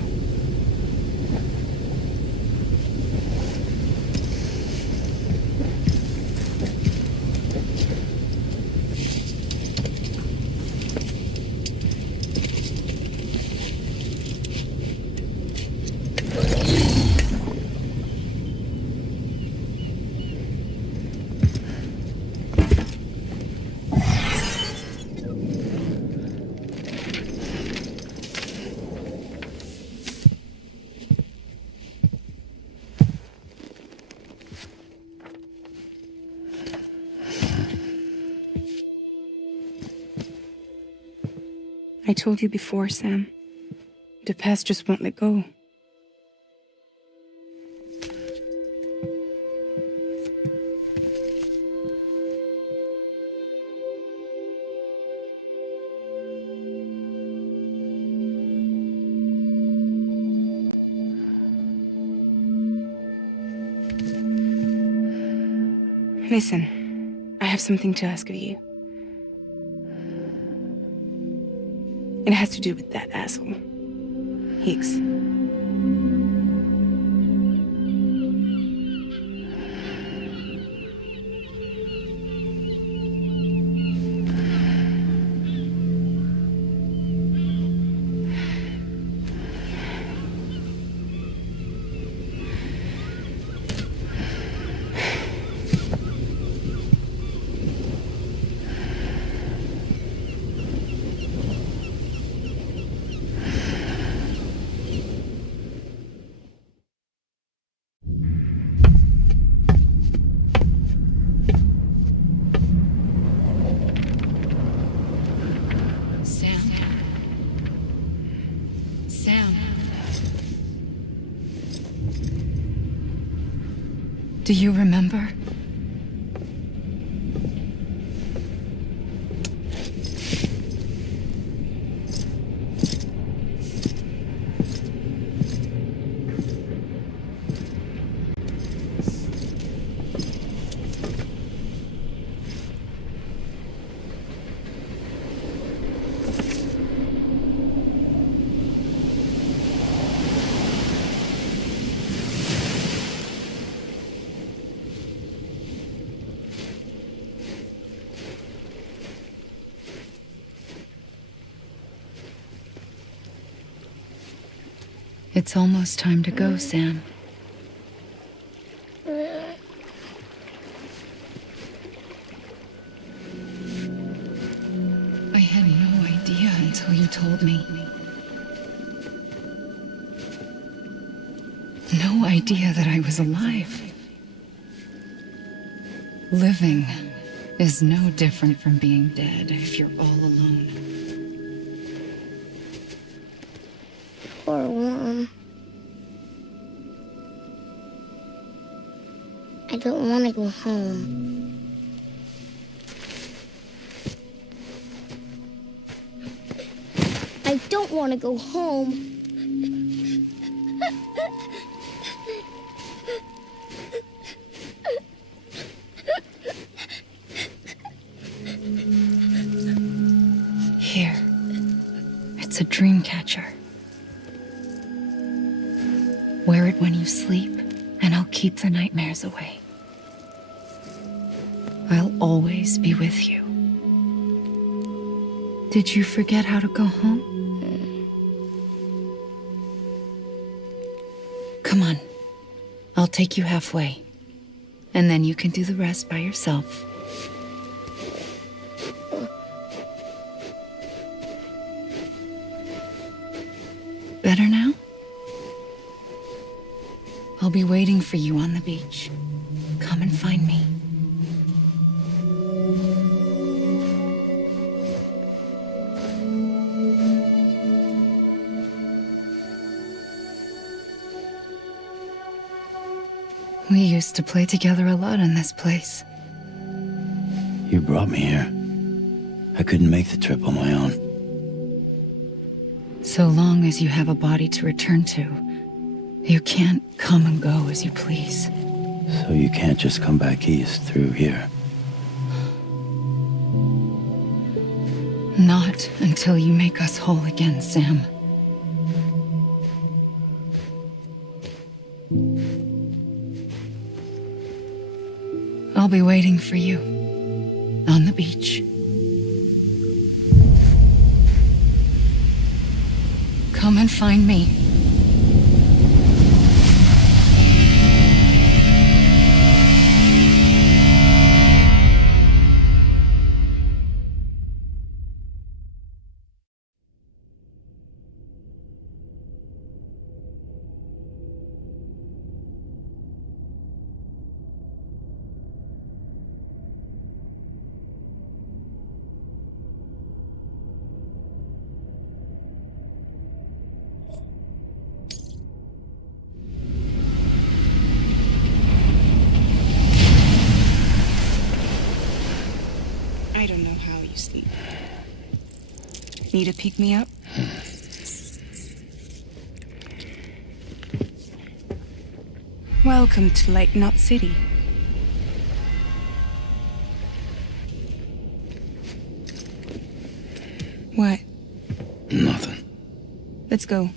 I told you before, Sam. The past just won't let go. Listen, I have something to ask of you. It has to do with that asshole, Higgs. Do you remember? It's almost time to go, Sam. until you told me. No idea that I was alive. Living is no different from being dead if you're all alone. Or warm. I don't want to go home. I don't want to go home. Here. It's a dream catcher. Wear it when you sleep, and I'll keep the nightmares away. I'll always be with you. Did you forget how to go home? Come on. I'll take you halfway. And then you can do the rest by yourself. Better now? I'll be waiting for you on the beach. Come and find me. We used to play together a lot in this place. You brought me here. I couldn't make the trip on my own. So long as you have a body to return to, you can't come and go as you please. So you can't just come back east through here? Not until you make us whole again, Sam. I'll be waiting for you on the beach. Come and find me. I don't know how you sleep. Need a pick-me-up? Welcome to Lake Knot City. What? Nothing. Let's go.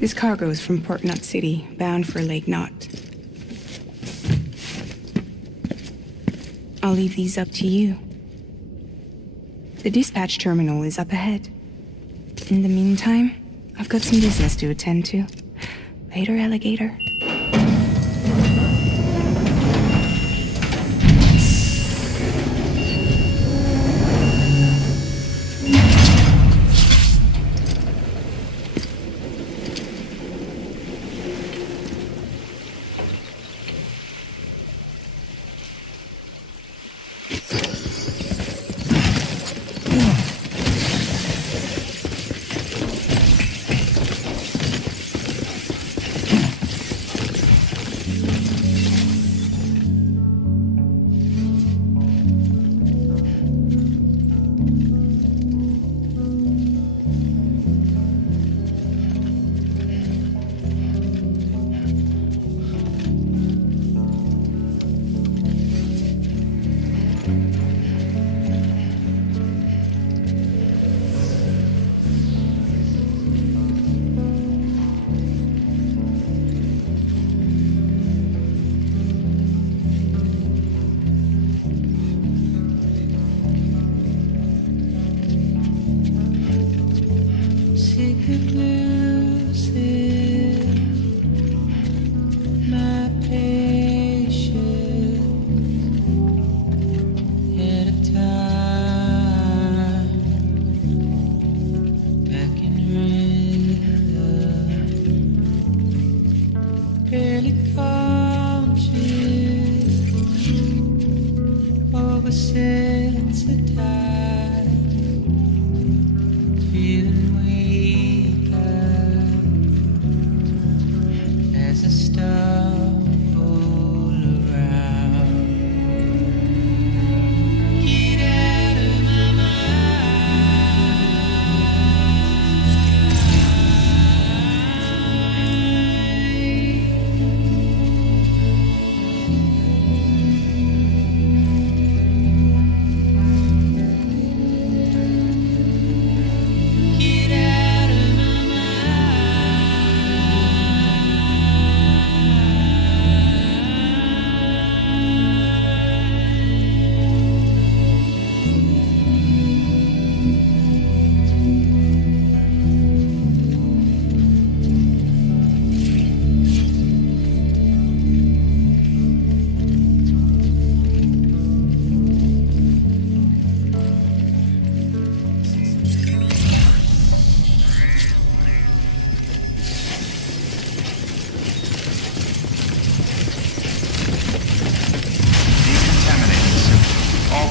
This cargo is from Port Knot City, bound for Lake Knot. I'll leave these up to you. The dispatch terminal is up ahead. In the meantime, I've got some business to attend to. Later, alligator.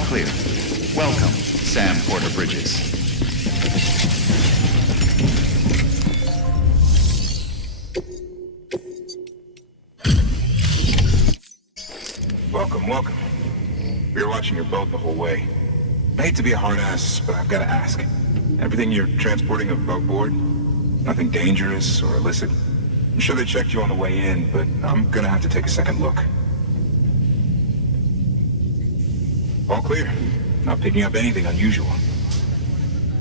clear. Welcome, Sam Porter Bridges. Welcome, welcome. We were watching your boat the whole way. I hate to be a hard ass, but I've got to ask. Everything you're transporting above board? Nothing dangerous or illicit? I'm sure they checked you on the way in, but I'm gonna have to take a second look. All clear. Not picking up anything unusual.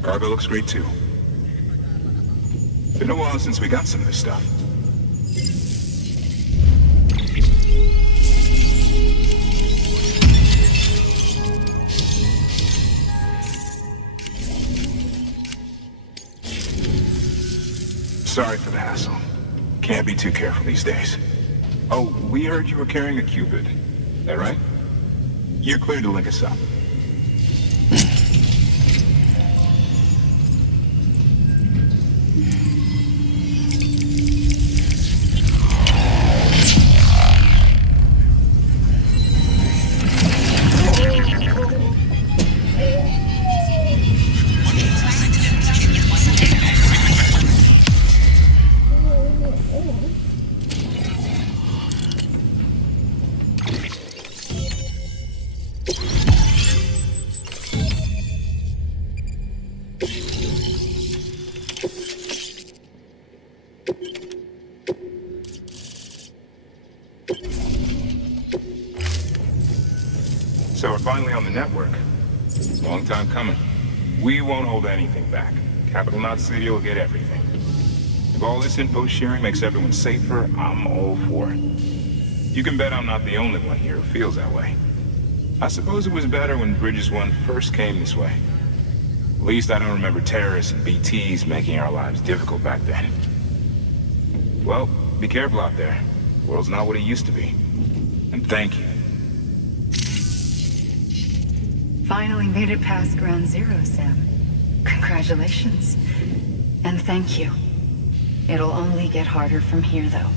Cargo looks great too. Been a while since we got some of this stuff. Sorry for the hassle. Can't be too careful these days. Oh, we heard you were carrying a Cupid. That right? You're clear to link us up. So we're finally on the network. Long time coming. We won't hold anything back. Capital Knot City will get everything. If all this info sharing makes everyone safer, I'm all for it. You can bet I'm not the only one here who feels that way. I suppose it was better when Bridges 1 first came this way. At least I don't remember terrorists and BTs making our lives difficult back then. Well, be careful out there. The world's not what it used to be. And thank you. Finally made it past Ground Zero, Sam. Congratulations. And thank you. It'll only get harder from here, though.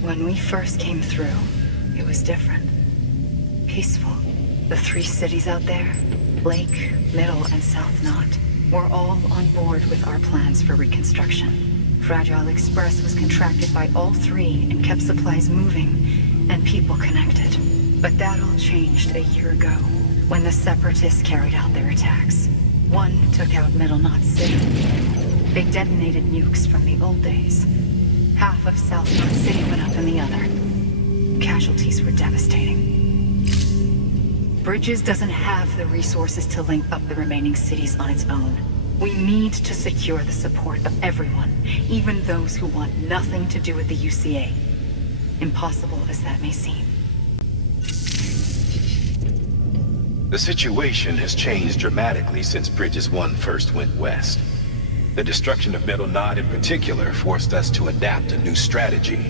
When we first came through, it was different. Peaceful. The 3 cities out there, Lake, Middle, and South Knot, were all on board with our plans for reconstruction. Fragile Express was contracted by all 3 and kept supplies moving and people connected. But that all changed a year ago, when the Separatists carried out their attacks. One took out Middle Knot City. They detonated nukes from the old days. Half of South Knot City went up in the other. Casualties were devastating. Bridges doesn't have the resources to link up the remaining cities on its own. We need to secure the support of everyone, even those who want nothing to do with the UCA. Impossible as that may seem. The situation has changed dramatically since Bridges 1 first went west. The destruction of Middle Knot in particular forced us to adapt a new strategy.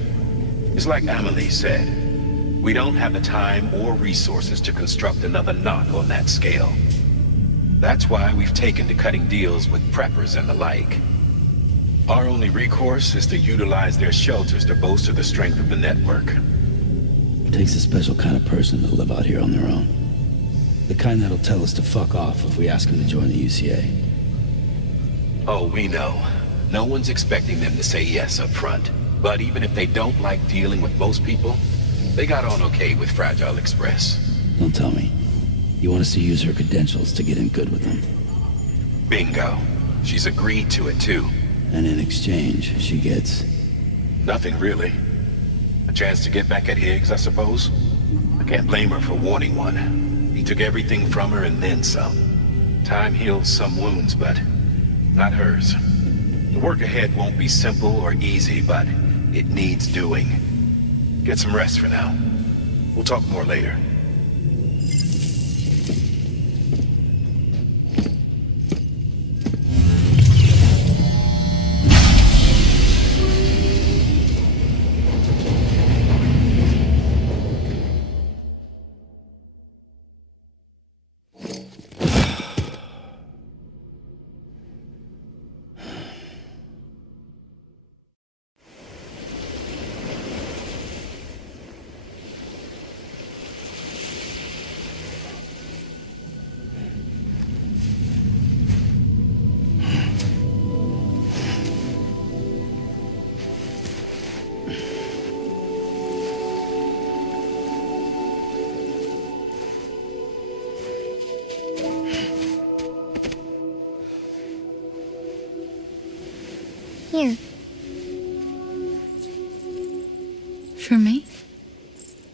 It's like Amelie said, we don't have the time or resources to construct another knot on that scale. That's why we've taken to cutting deals with preppers and the like. Our only recourse is to utilize their shelters to bolster the strength of the network. It takes a special kind of person to live out here on their own. The kind that'll tell us to fuck off if we ask them to join the UCA. Oh, we know. No one's expecting them to say yes up front. But even if they don't like dealing with most people, they got on okay with Fragile Express. Don't tell me. You want us to use her credentials to get in good with them? Bingo. She's agreed to it too. And in exchange, she gets... Nothing really. A chance to get back at Higgs, I suppose. I can't blame her for wanting one. He took everything from her and then some. Time heals some wounds, but not hers. The work ahead won't be simple or easy, but it needs doing. Get some rest for now. We'll talk more later.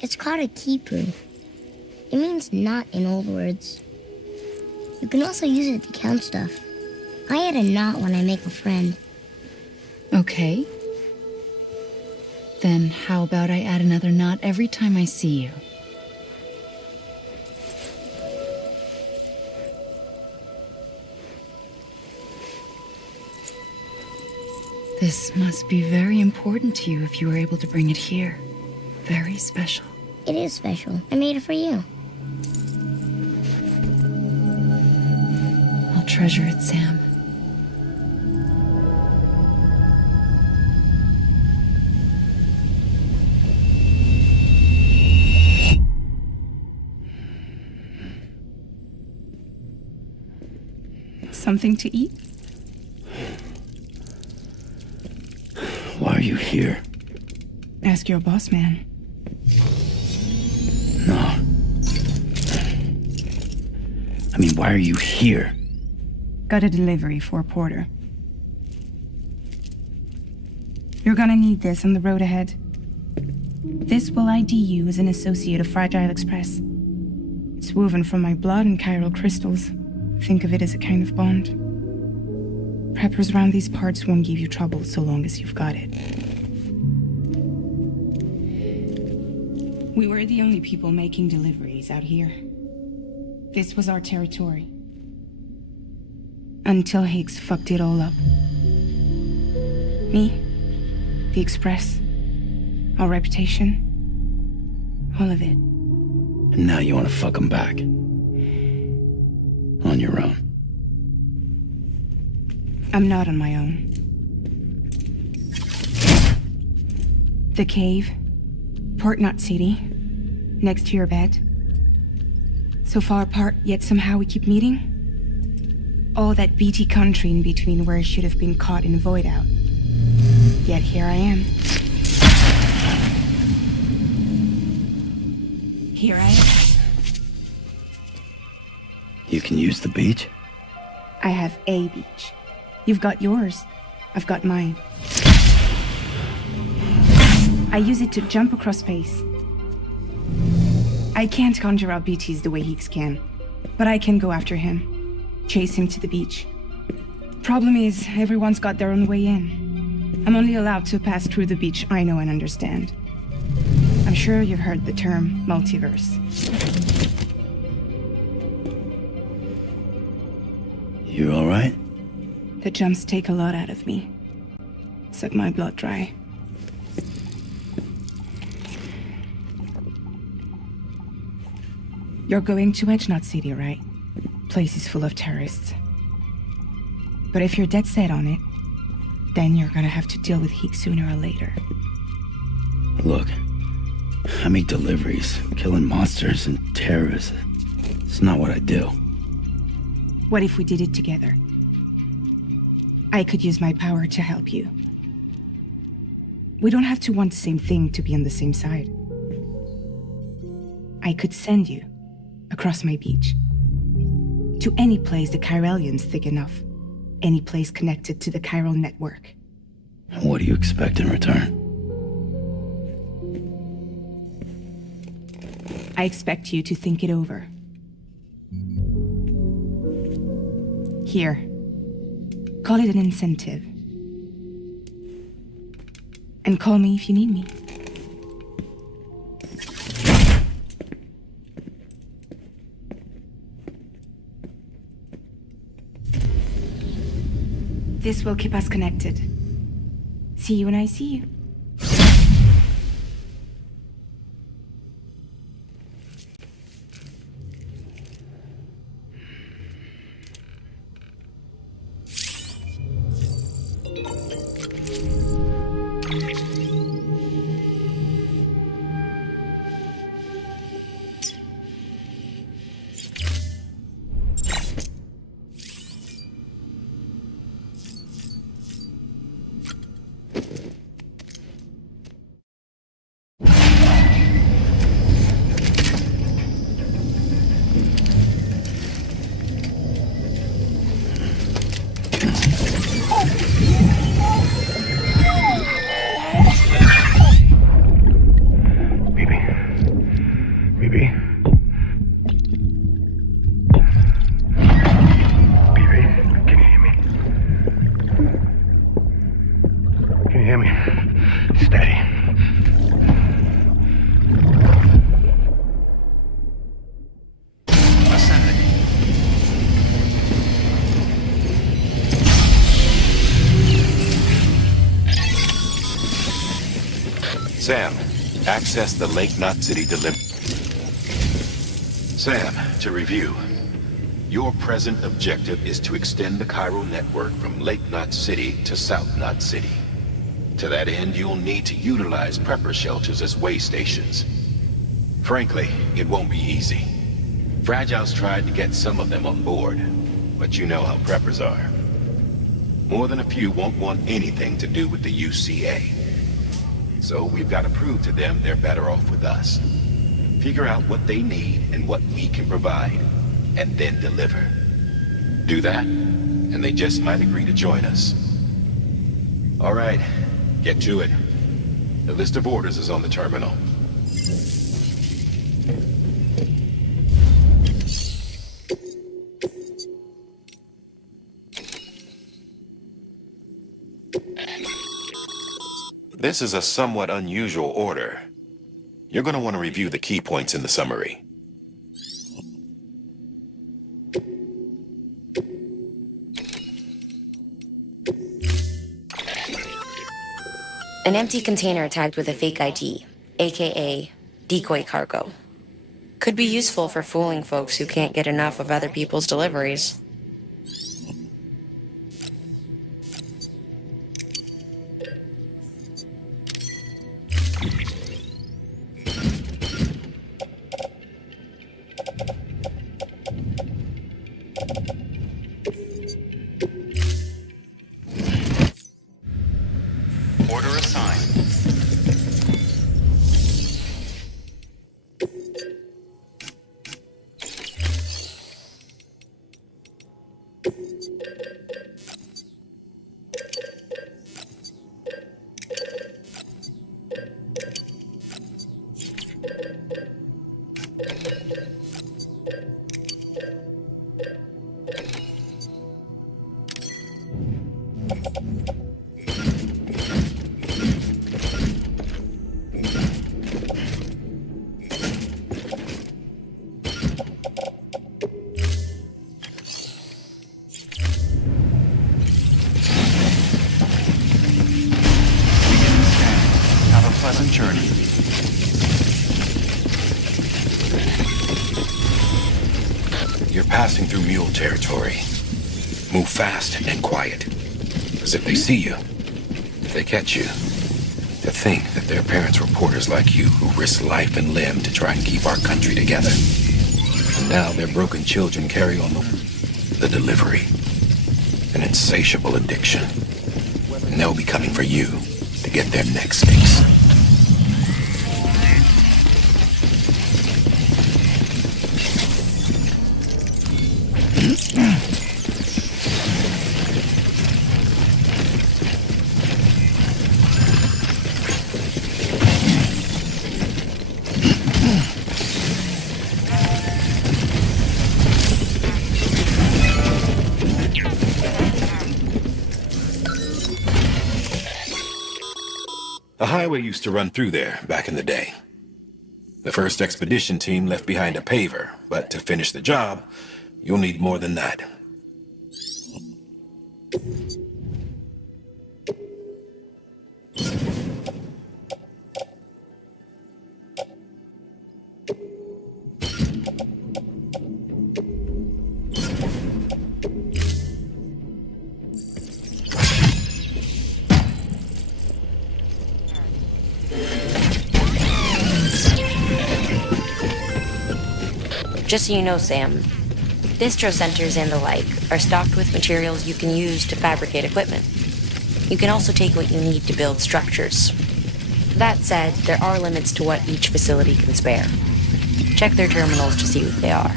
It's called a key proof. It means knot in old words. You can also use it to count stuff. I add a knot when I make a friend. Okay. Then how about I add another knot every time I see you? This must be very important to you if you were able to bring it here. Very special. It is special. I made it for you. I'll treasure it, Sam. Something to eat? Why are you here? Ask your boss man. No. I mean, why are you here? Got a delivery for Porter. You're gonna need this on the road ahead. This will ID you as an associate of Fragile Express. It's woven from my blood and chiral crystals. Think of it as a kind of bond. Preppers around these parts won't give you trouble so long as you've got it. We were the only people making deliveries out here. This was our territory. Until Higgs fucked it all up. Me, the Express, our reputation, all of it. And now you want to fuck them back. On your own. I'm not on my own. The cave, Port Knot City, next to your bed. So far apart, yet somehow we keep meeting. All that BT country in between where I should have been caught in void out. Yet here I am. Here I am. You can use the beach? I have a beach. You've got yours. I've got mine. I use it to jump across space. I can't conjure up BTs the way Higgs can, but I can go after him, chase him to the beach. Problem is, everyone's got their own way in. I'm only allowed to pass through the beach I know and understand. I'm sure you've heard the term multiverse. You all right? The jumps take a lot out of me. Suck my blood dry. You're going to Edge Knot City, right? Place is full of terrorists. But if you're dead set on it, then you're gonna have to deal with Higgs sooner or later. Look, I make deliveries, killing monsters and terrorists. It's not what I do. What if we did it together? I could use my power to help you. We don't have to want the same thing to be on the same side. I could send you across my beach to any place the Chiralian's thick enough. Any place connected to the chiral network. What do you expect in return? I expect you to think it over. Here. Call it an incentive. And call me if you need me. This will keep us connected. See you when I see you. Sam, access the Lake Knot City delivery. Sam, to review. Your present objective is to extend the Cairo network from Lake Knot City to South Knot City. To that end, you'll need to utilize prepper shelters as way stations. Frankly, it won't be easy. Fragile's tried to get some of them on board, but you know how preppers are. More than a few won't want anything to do with the UCA. So we've got to prove to them they're better off with us. Figure out what they need and what we can provide, and then deliver. Do that, and they just might agree to join us. All right, get to it. The list of orders is on the terminal. This is a somewhat unusual order. You're going to want to review the key points in the summary. An empty container tagged with a fake ID, aka decoy cargo. Could be useful for fooling folks who can't get enough of other people's deliveries. Order assigned. Pleasant journey. You're passing through mule territory. Move fast and quiet. Because if they see you, if they catch you, to think that their parents were porters like you who risked life and limb to try and keep our country together. Now their broken children carry on the delivery. An insatiable addiction. And they'll be coming for you to get their next fix. The highway used to run through there back in the day. The first expedition team left behind a paver, but to finish the job, you'll need more than that. Just so you know, Sam, distro centers and the like are stocked with materials you can use to fabricate equipment. You can also take what you need to build structures. That said, there are limits to what each facility can spare. Check their terminals to see what they are.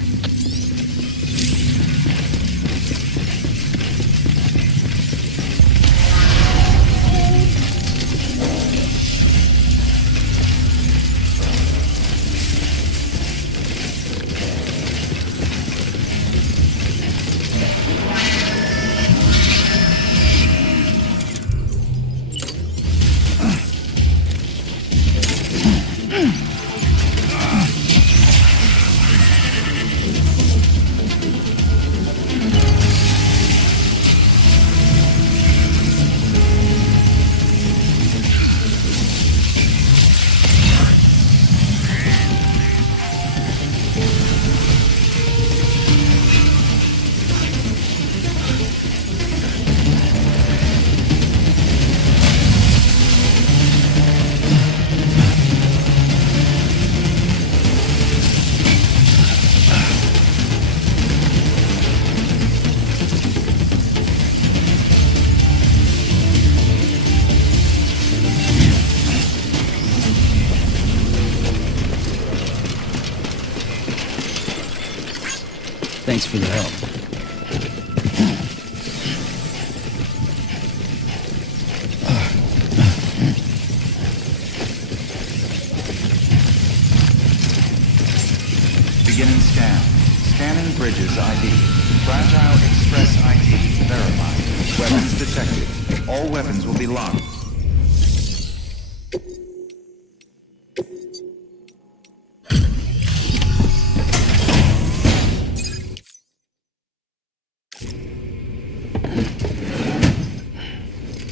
Thanks for the help. Beginning scan. Scanning bridges ID. Fragile Express ID verified. Weapons detected. All weapons will be locked.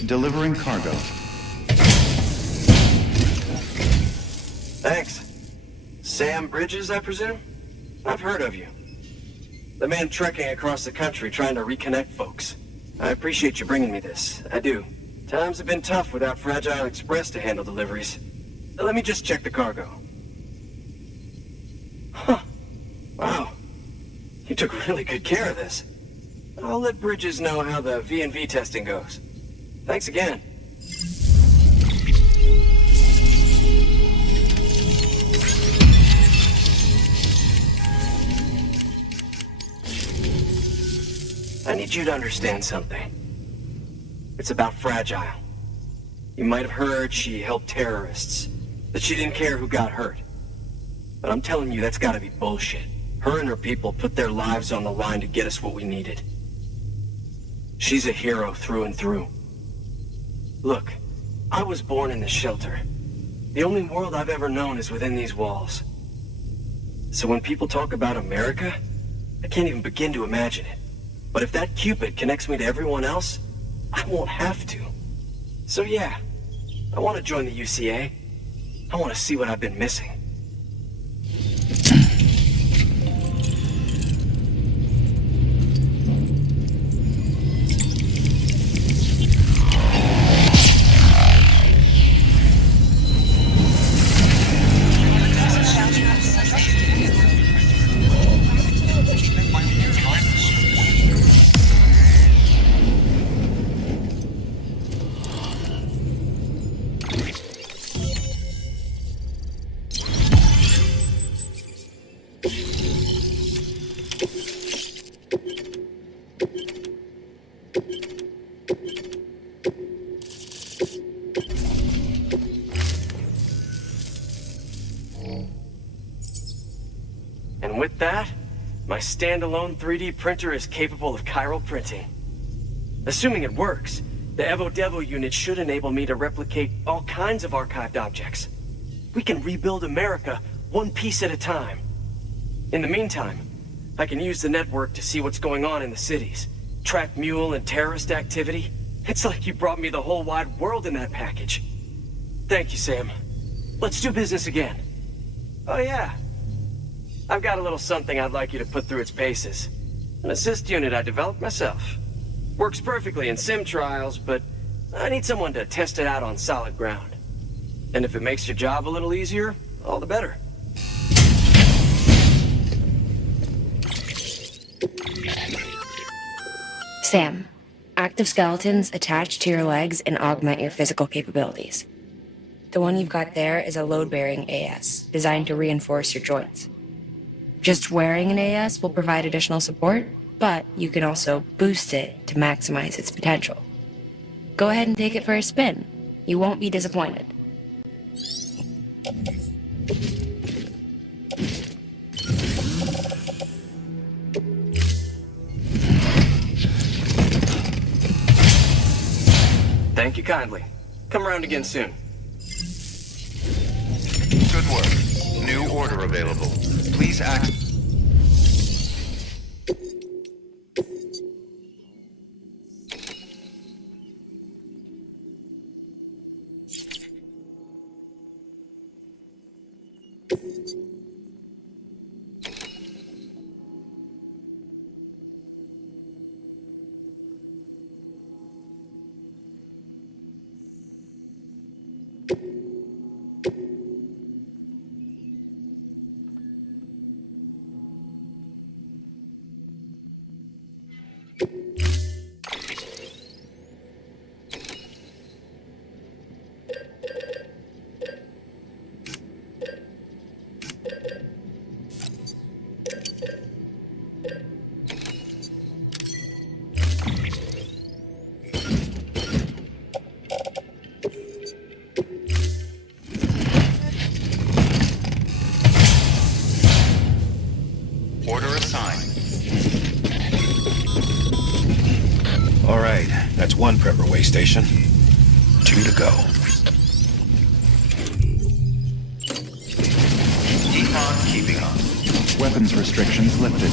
Delivering cargo. Thanks. Sam Bridges, I presume? I've heard of you. The man trekking across the country trying to reconnect folks. I appreciate you bringing me this. I do. Times have been tough without Fragile Express to handle deliveries. Let me just check the cargo. Huh. Wow. You took really good care of this. I'll let Bridges know how the V&V testing goes. Thanks again. I need you to understand something. It's about Fragile. You might have heard she helped terrorists, that she didn't care who got hurt. But I'm telling you, that's gotta be bullshit. Her and her people put their lives on the line to get us what we needed. She's a hero through and through. Look, I was born in the shelter. The only world I've ever known is within these walls. So when people talk about America, I can't even begin to imagine it. But if that Cupid connects me to everyone else, I won't have to. So yeah, I want to join the UCA. I want to see what I've been missing. And with that, my standalone 3D printer is capable of chiral printing. Assuming it works, the Evo Devo unit should enable me to replicate all kinds of archived objects. We can rebuild America one piece at a time. In the meantime, I can use the network to see what's going on in the cities, track mule and terrorist activity. It's like you brought me the whole wide world in that package. Thank you, Sam. Let's do business again. Oh yeah. I've got a little something I'd like you to put through its paces. An assist unit I developed myself. Works perfectly in sim trials, but I need someone to test it out on solid ground. And if it makes your job a little easier, all the better. Sam, active skeletons attach to your legs and augment your physical capabilities. The one you've got there is a load-bearing AS, designed to reinforce your joints. Just wearing an AS will provide additional support, but you can also boost it to maximize its potential. Go ahead and take it for a spin. You won't be disappointed. Thank you kindly. Come around again soon. Good work. New order available. Please act. Trevor Way Station. 2 to go. Keep on keeping on. Weapons restrictions lifted.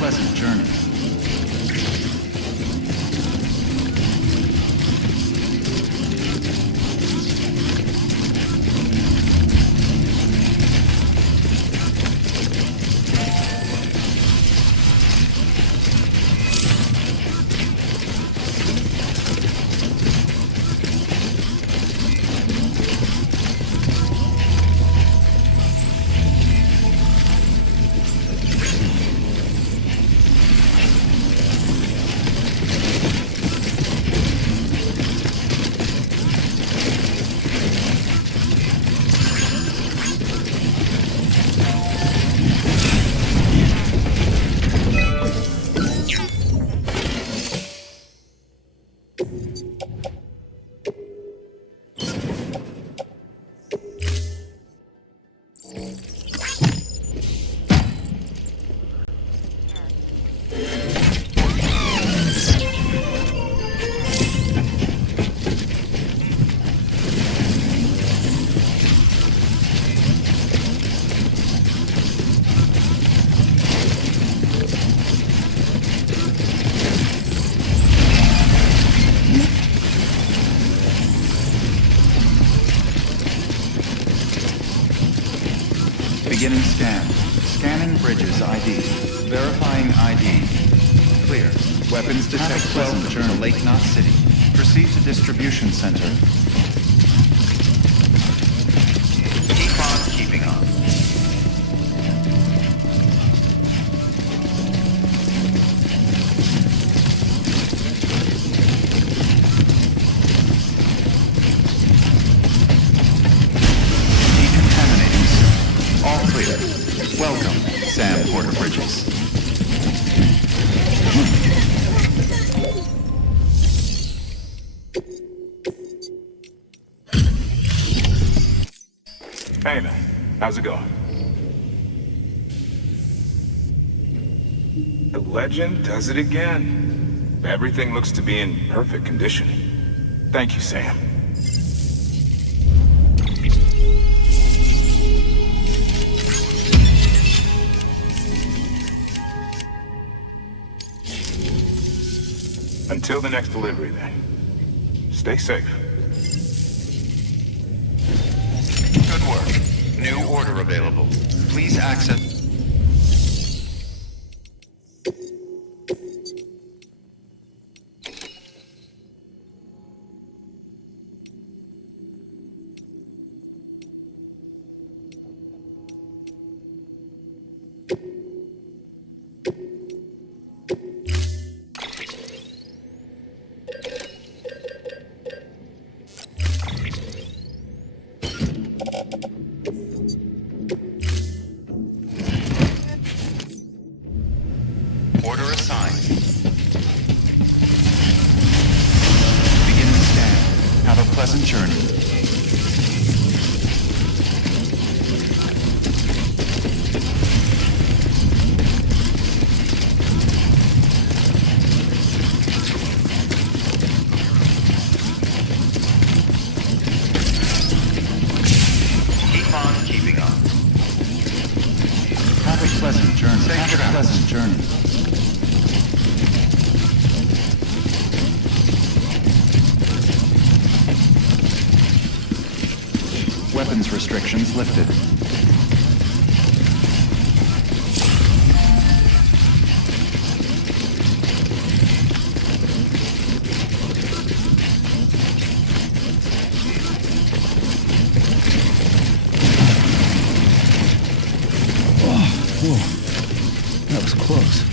pleasant journey. bridges ID. Verifying ID. Clear. Weapons detect Pleasant Journal Lake Knot City. Proceed to distribution center. Keep on keeping on. Decontaminating soon. All clear. Welcome, Sam Porter Bridges. Hey man, how's it going? The legend does it again. Everything looks to be in perfect condition. Thank you, Sam. Until the next delivery, then. Stay safe. Good work. New order available. Please access... Order assigned. Begin the scan. Have a pleasant journey. Keep on keeping on. Have a pleasant journey. Have a pleasant journey. Weapons restrictions lifted. Whoa. That was close.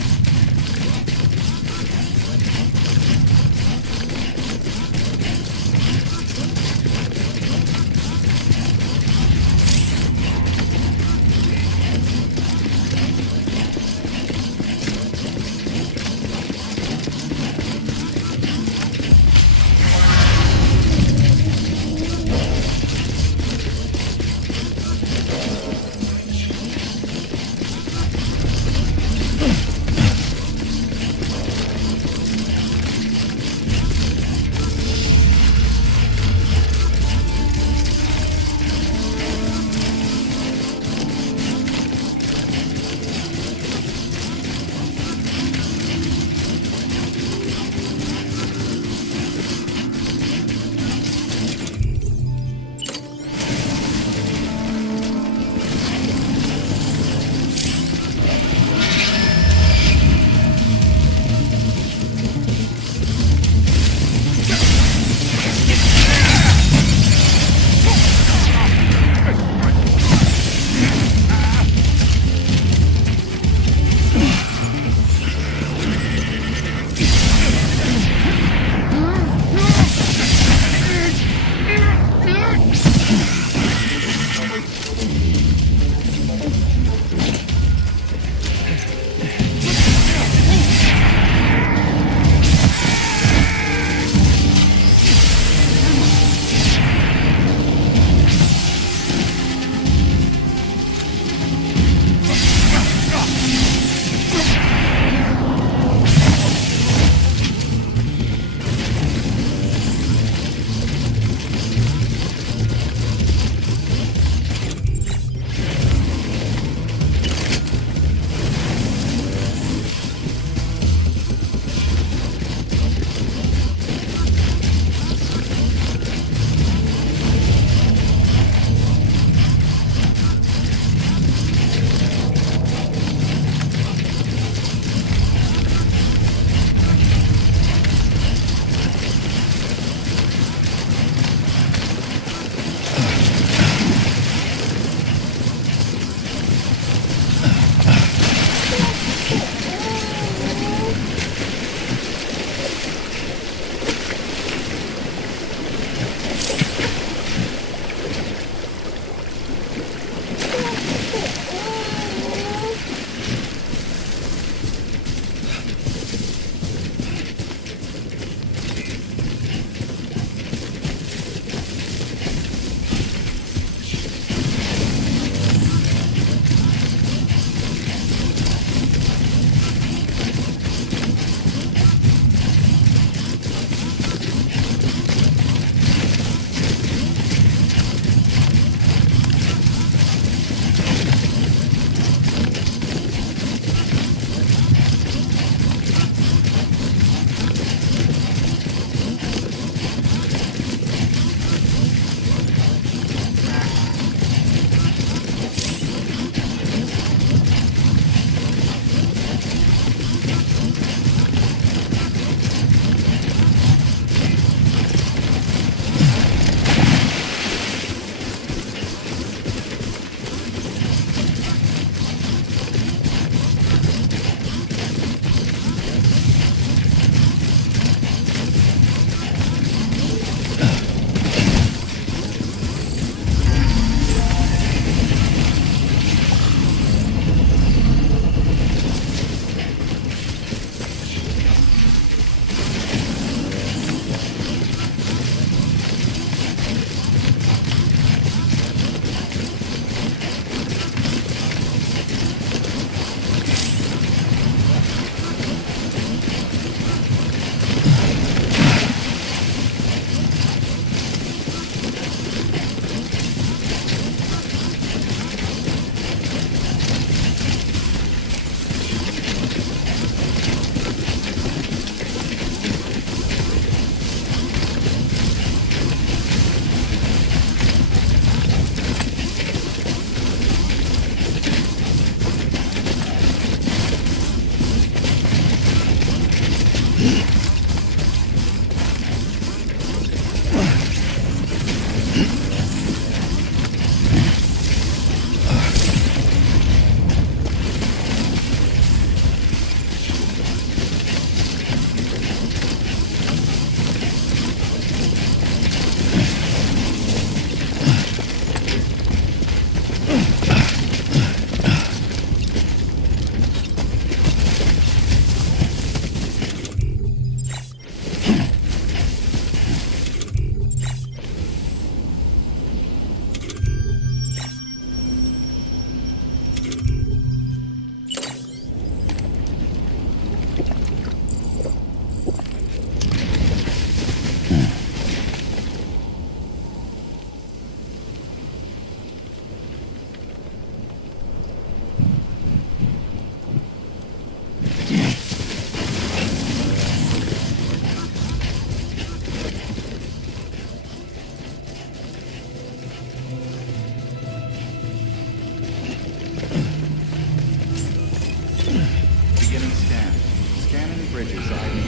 Scanning bridges ID.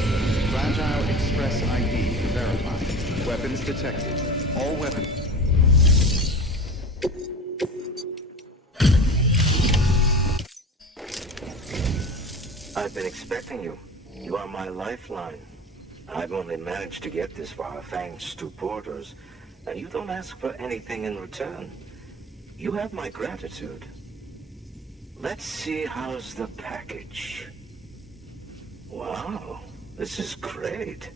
Fragile Express ID verified. Weapons detected. All weapons... I've been expecting you. You are my lifeline. I've only managed to get this far thanks to porters, and you don't ask for anything in return. You have my gratitude. Let's see how's the package. Wow, this is great.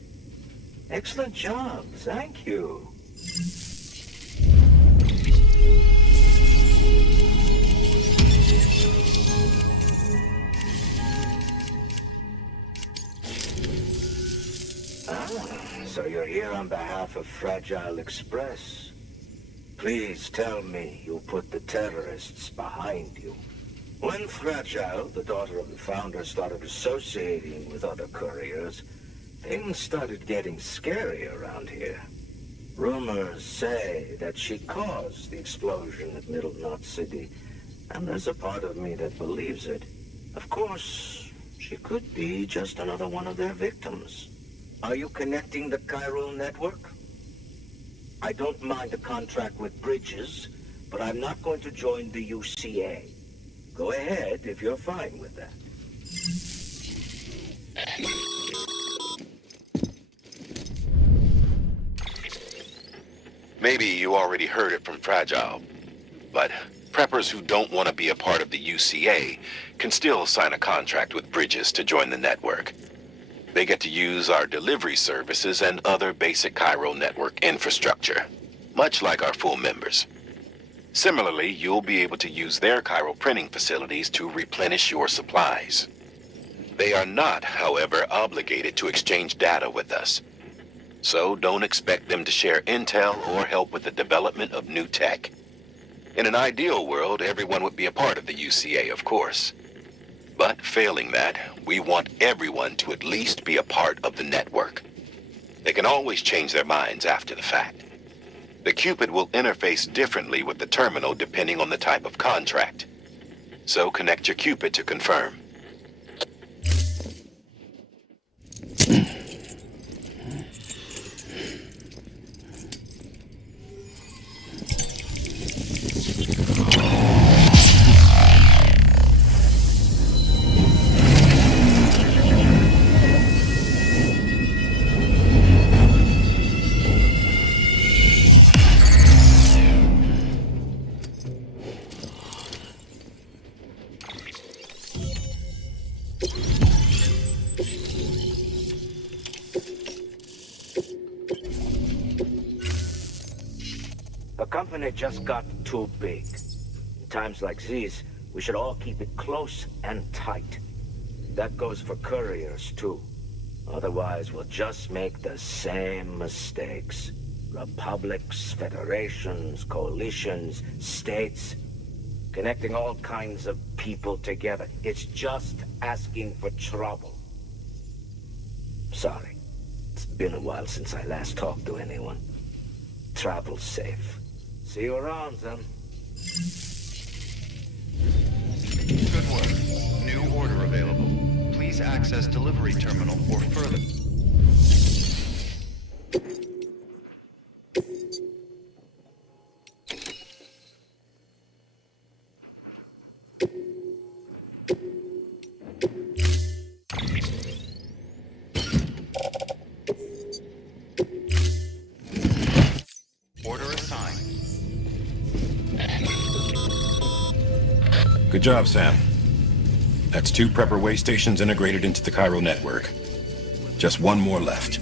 Excellent job, thank you. So you're here on behalf of Fragile Express. Please tell me you put the terrorists behind you. When Fragile, the daughter of the founder, started associating with other couriers, things started getting scary around here. Rumors say that she caused the explosion at Middle Knot City, and there's a part of me that believes it. Of course, she could be just another one of their victims. Are you connecting the chiral network? I don't mind a contract with Bridges, but I'm not going to join the UCA. Go ahead if you're fine with that. Maybe you already heard it from Fragile, but preppers who don't want to be a part of the UCA can still sign a contract with Bridges to join the network. They get to use our delivery services and other basic chiral network infrastructure, much like our full members. Similarly, you'll be able to use their chiral printing facilities to replenish your supplies. They are not, however, obligated to exchange data with us. So don't expect them to share intel or help with the development of new tech. In an ideal world, everyone would be a part of the UCA, of course. But failing that, we want everyone to at least be a part of the network. They can always change their minds after the fact. The Cupid will interface differently with the terminal depending on the type of contract. So connect your Cupid to confirm. The company just got too big. In times like these, we should all keep it close and tight. That goes for couriers, too. Otherwise, we'll just make the same mistakes. Republics, federations, coalitions, states, connecting all kinds of people together. It's just asking for trouble. Sorry. It's been a while since I last talked to anyone. Travel safe. See you around, then. Good work. New order available. Please access delivery terminal for further... Order assigned. Good job, Sam. That's 2 prepper way stations integrated into the chiral network. Just 1 more left.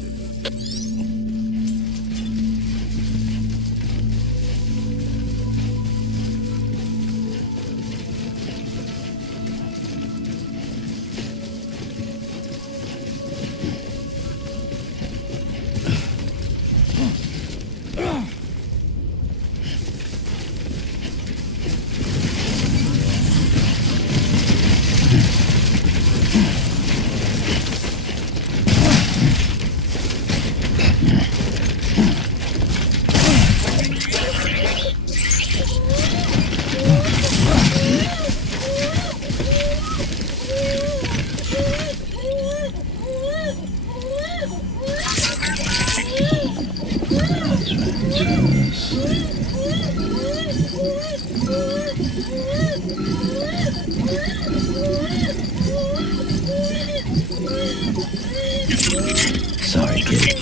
Sorry, kid.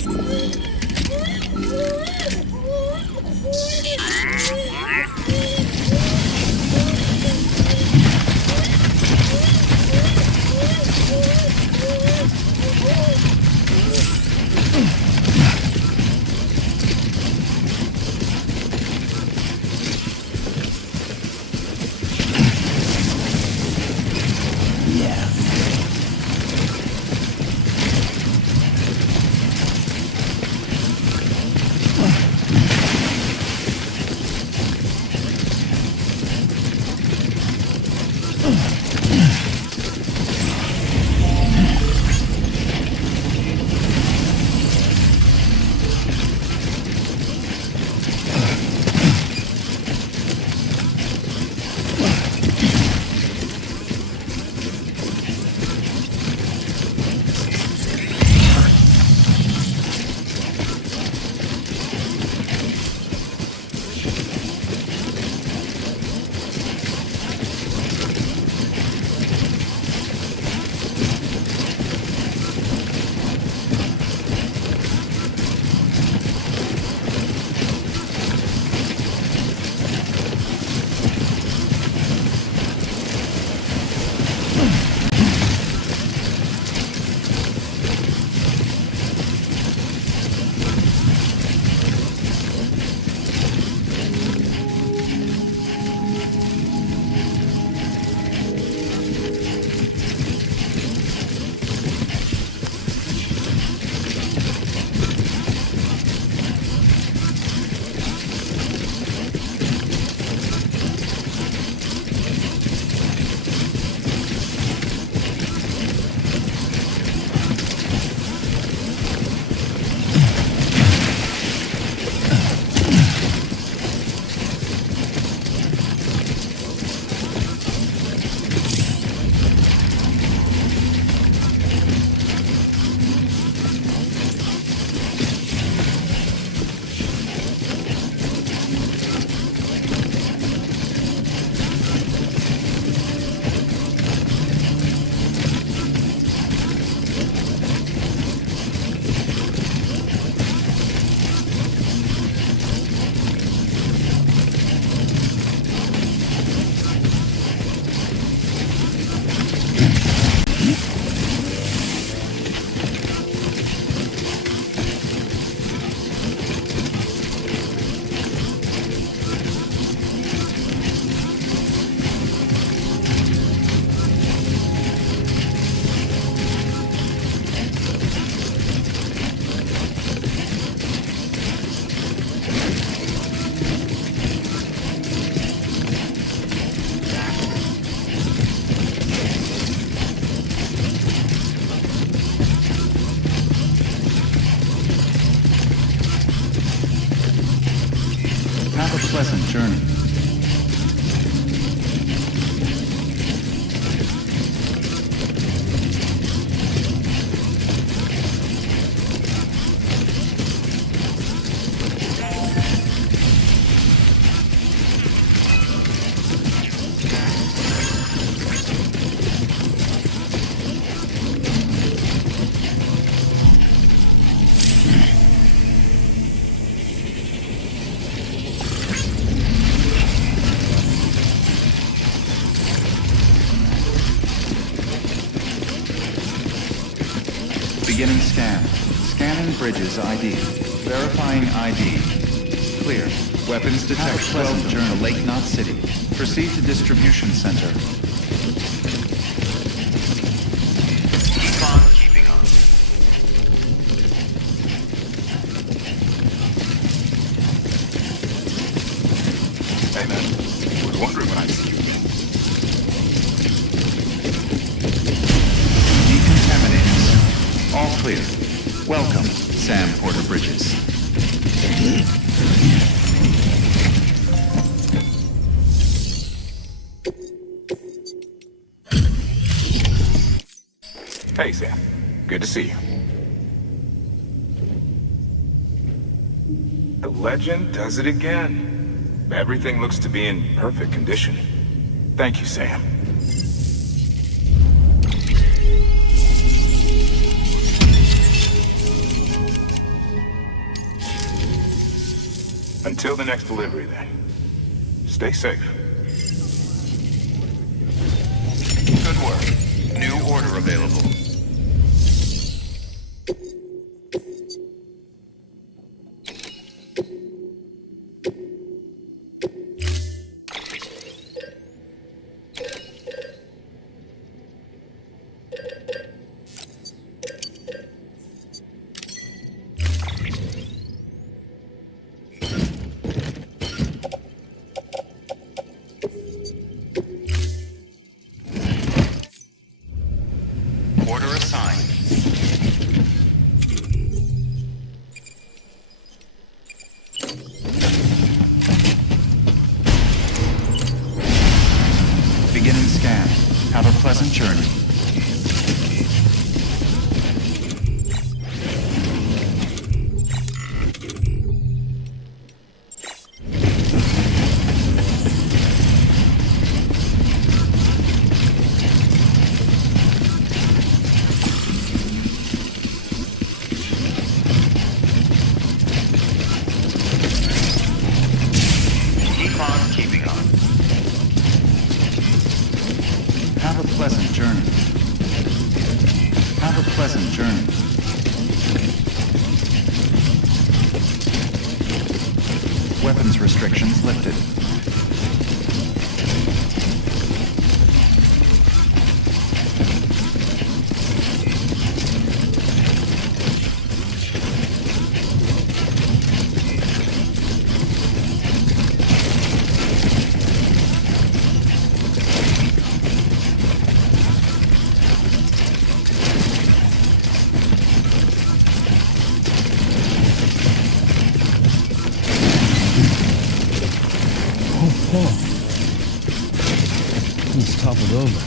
Have a pleasant journey. Beginning scan. Scanning bridges ID. Verifying ID. Clear. Weapons detected. 12 journey. Lake Knot City. Proceed to distribution center. Keep on keeping on. Hey man, I was wondering when I'd see you. Decontaminators. All clear. Welcome, Sam Porter Bridges. Hey Sam, good to see you. The legend does it again. Everything looks to be in perfect condition. Thank you, Sam. Until the next delivery, then. Stay safe. Good work. New order available. Order assigned. Beginning scan. Have a pleasant journey. Keep on keeping on. Have a pleasant journey. Have a pleasant journey. Weapons restrictions lifted. Paul. He's toppled over.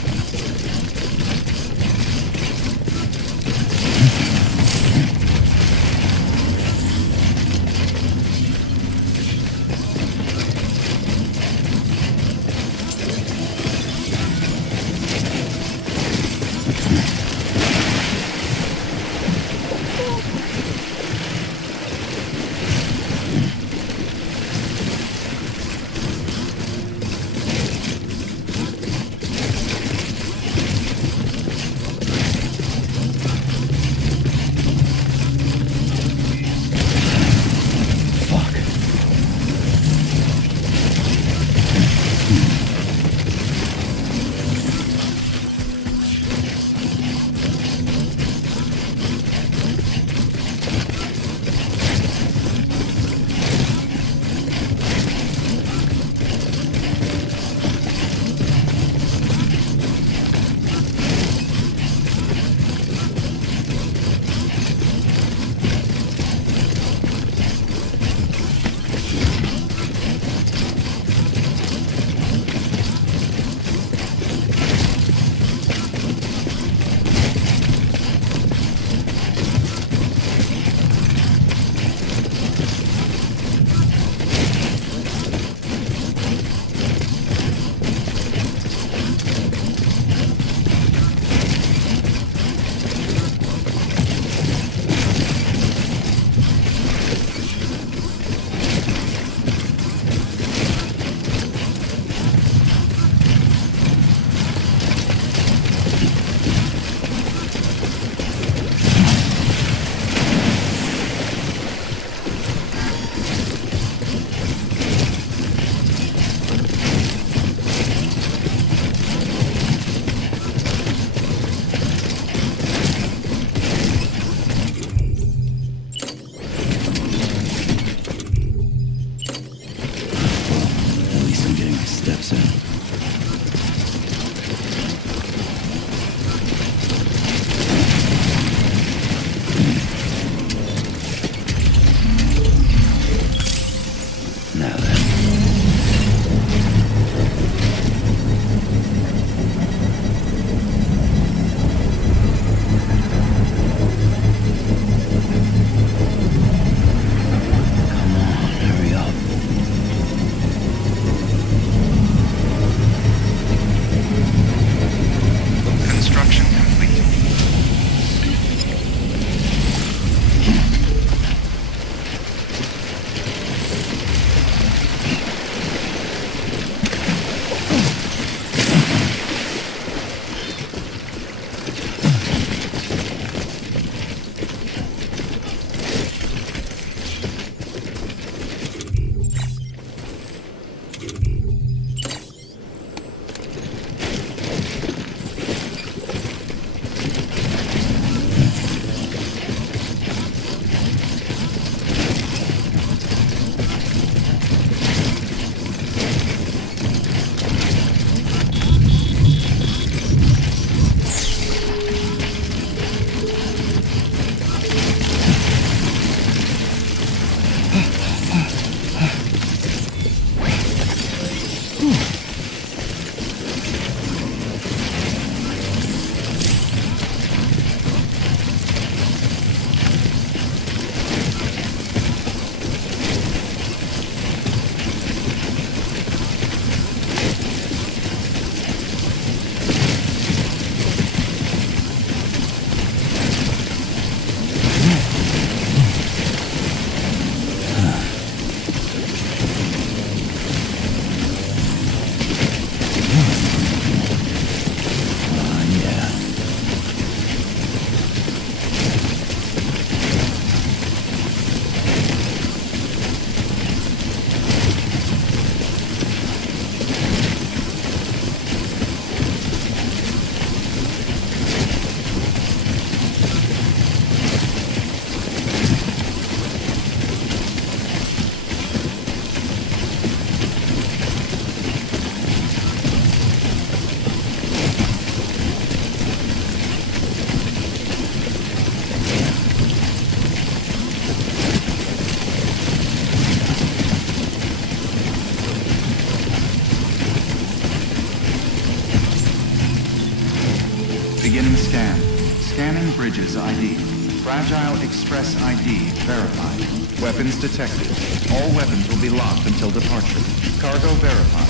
Scanning Bridges ID. Fragile Express ID verified. Weapons detected. All weapons will be locked until departure. Cargo verified.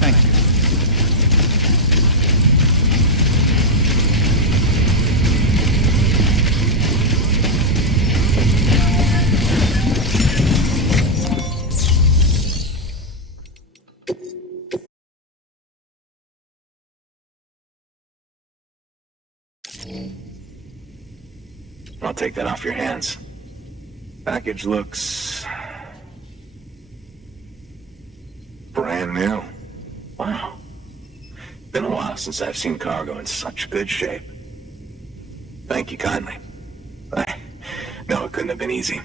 Thank you. I'll take that off your hands. Package looks... brand new. Wow. Been a while since I've seen cargo in such good shape. Thank you kindly. No, it couldn't have been easy.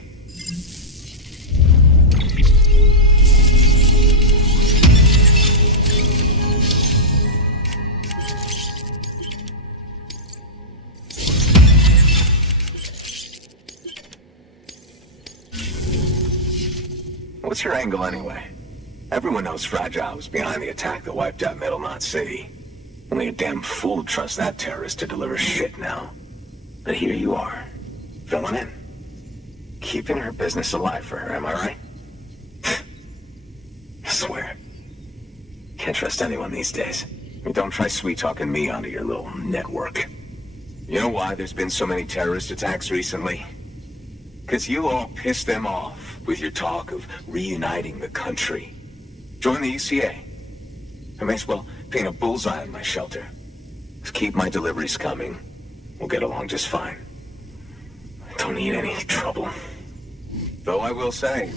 What's your angle anyway? Everyone knows Fragile was behind the attack that wiped out Middle Knot City. Only a damn fool would trust that terrorist to deliver shit now. But here you are, filling in. Keeping her business alive for her, am I right? I swear. Can't trust anyone these days. And don't try sweet-talking me onto your little network. You know why there's been so many terrorist attacks recently? Because you all pissed them off with your talk of reuniting the country. Join the UCA. I may as well paint a bullseye on my shelter. Just keep my deliveries coming. We'll get along just fine. I don't need any trouble. Though I will say,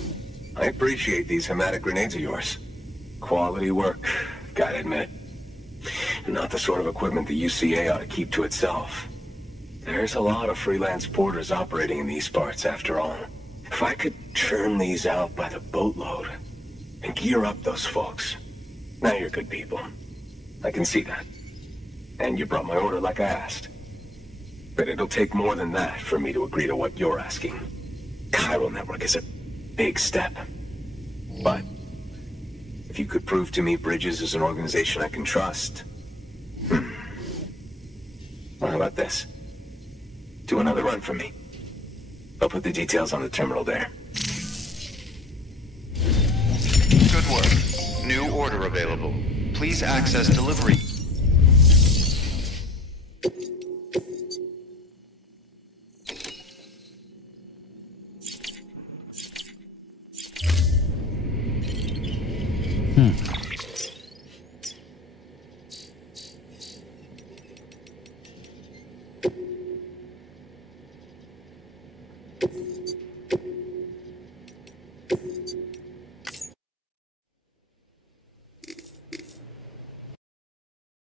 I appreciate these hematic grenades of yours. Quality work, gotta admit. And not the sort of equipment the UCA ought to keep to itself. There's a lot of freelance porters operating in these parts, after all. If I could churn these out by the boatload and gear up those folks. Now you're good people. I can see that. And you brought my order like I asked. But it'll take more than that for me to agree to what you're asking. Chiral Network is a big step. But if you could prove to me Bridges is an organization I can trust... Well, how about this? Do another run for me. I'll put the details on the terminal there. Good work. New order available. Please access delivery.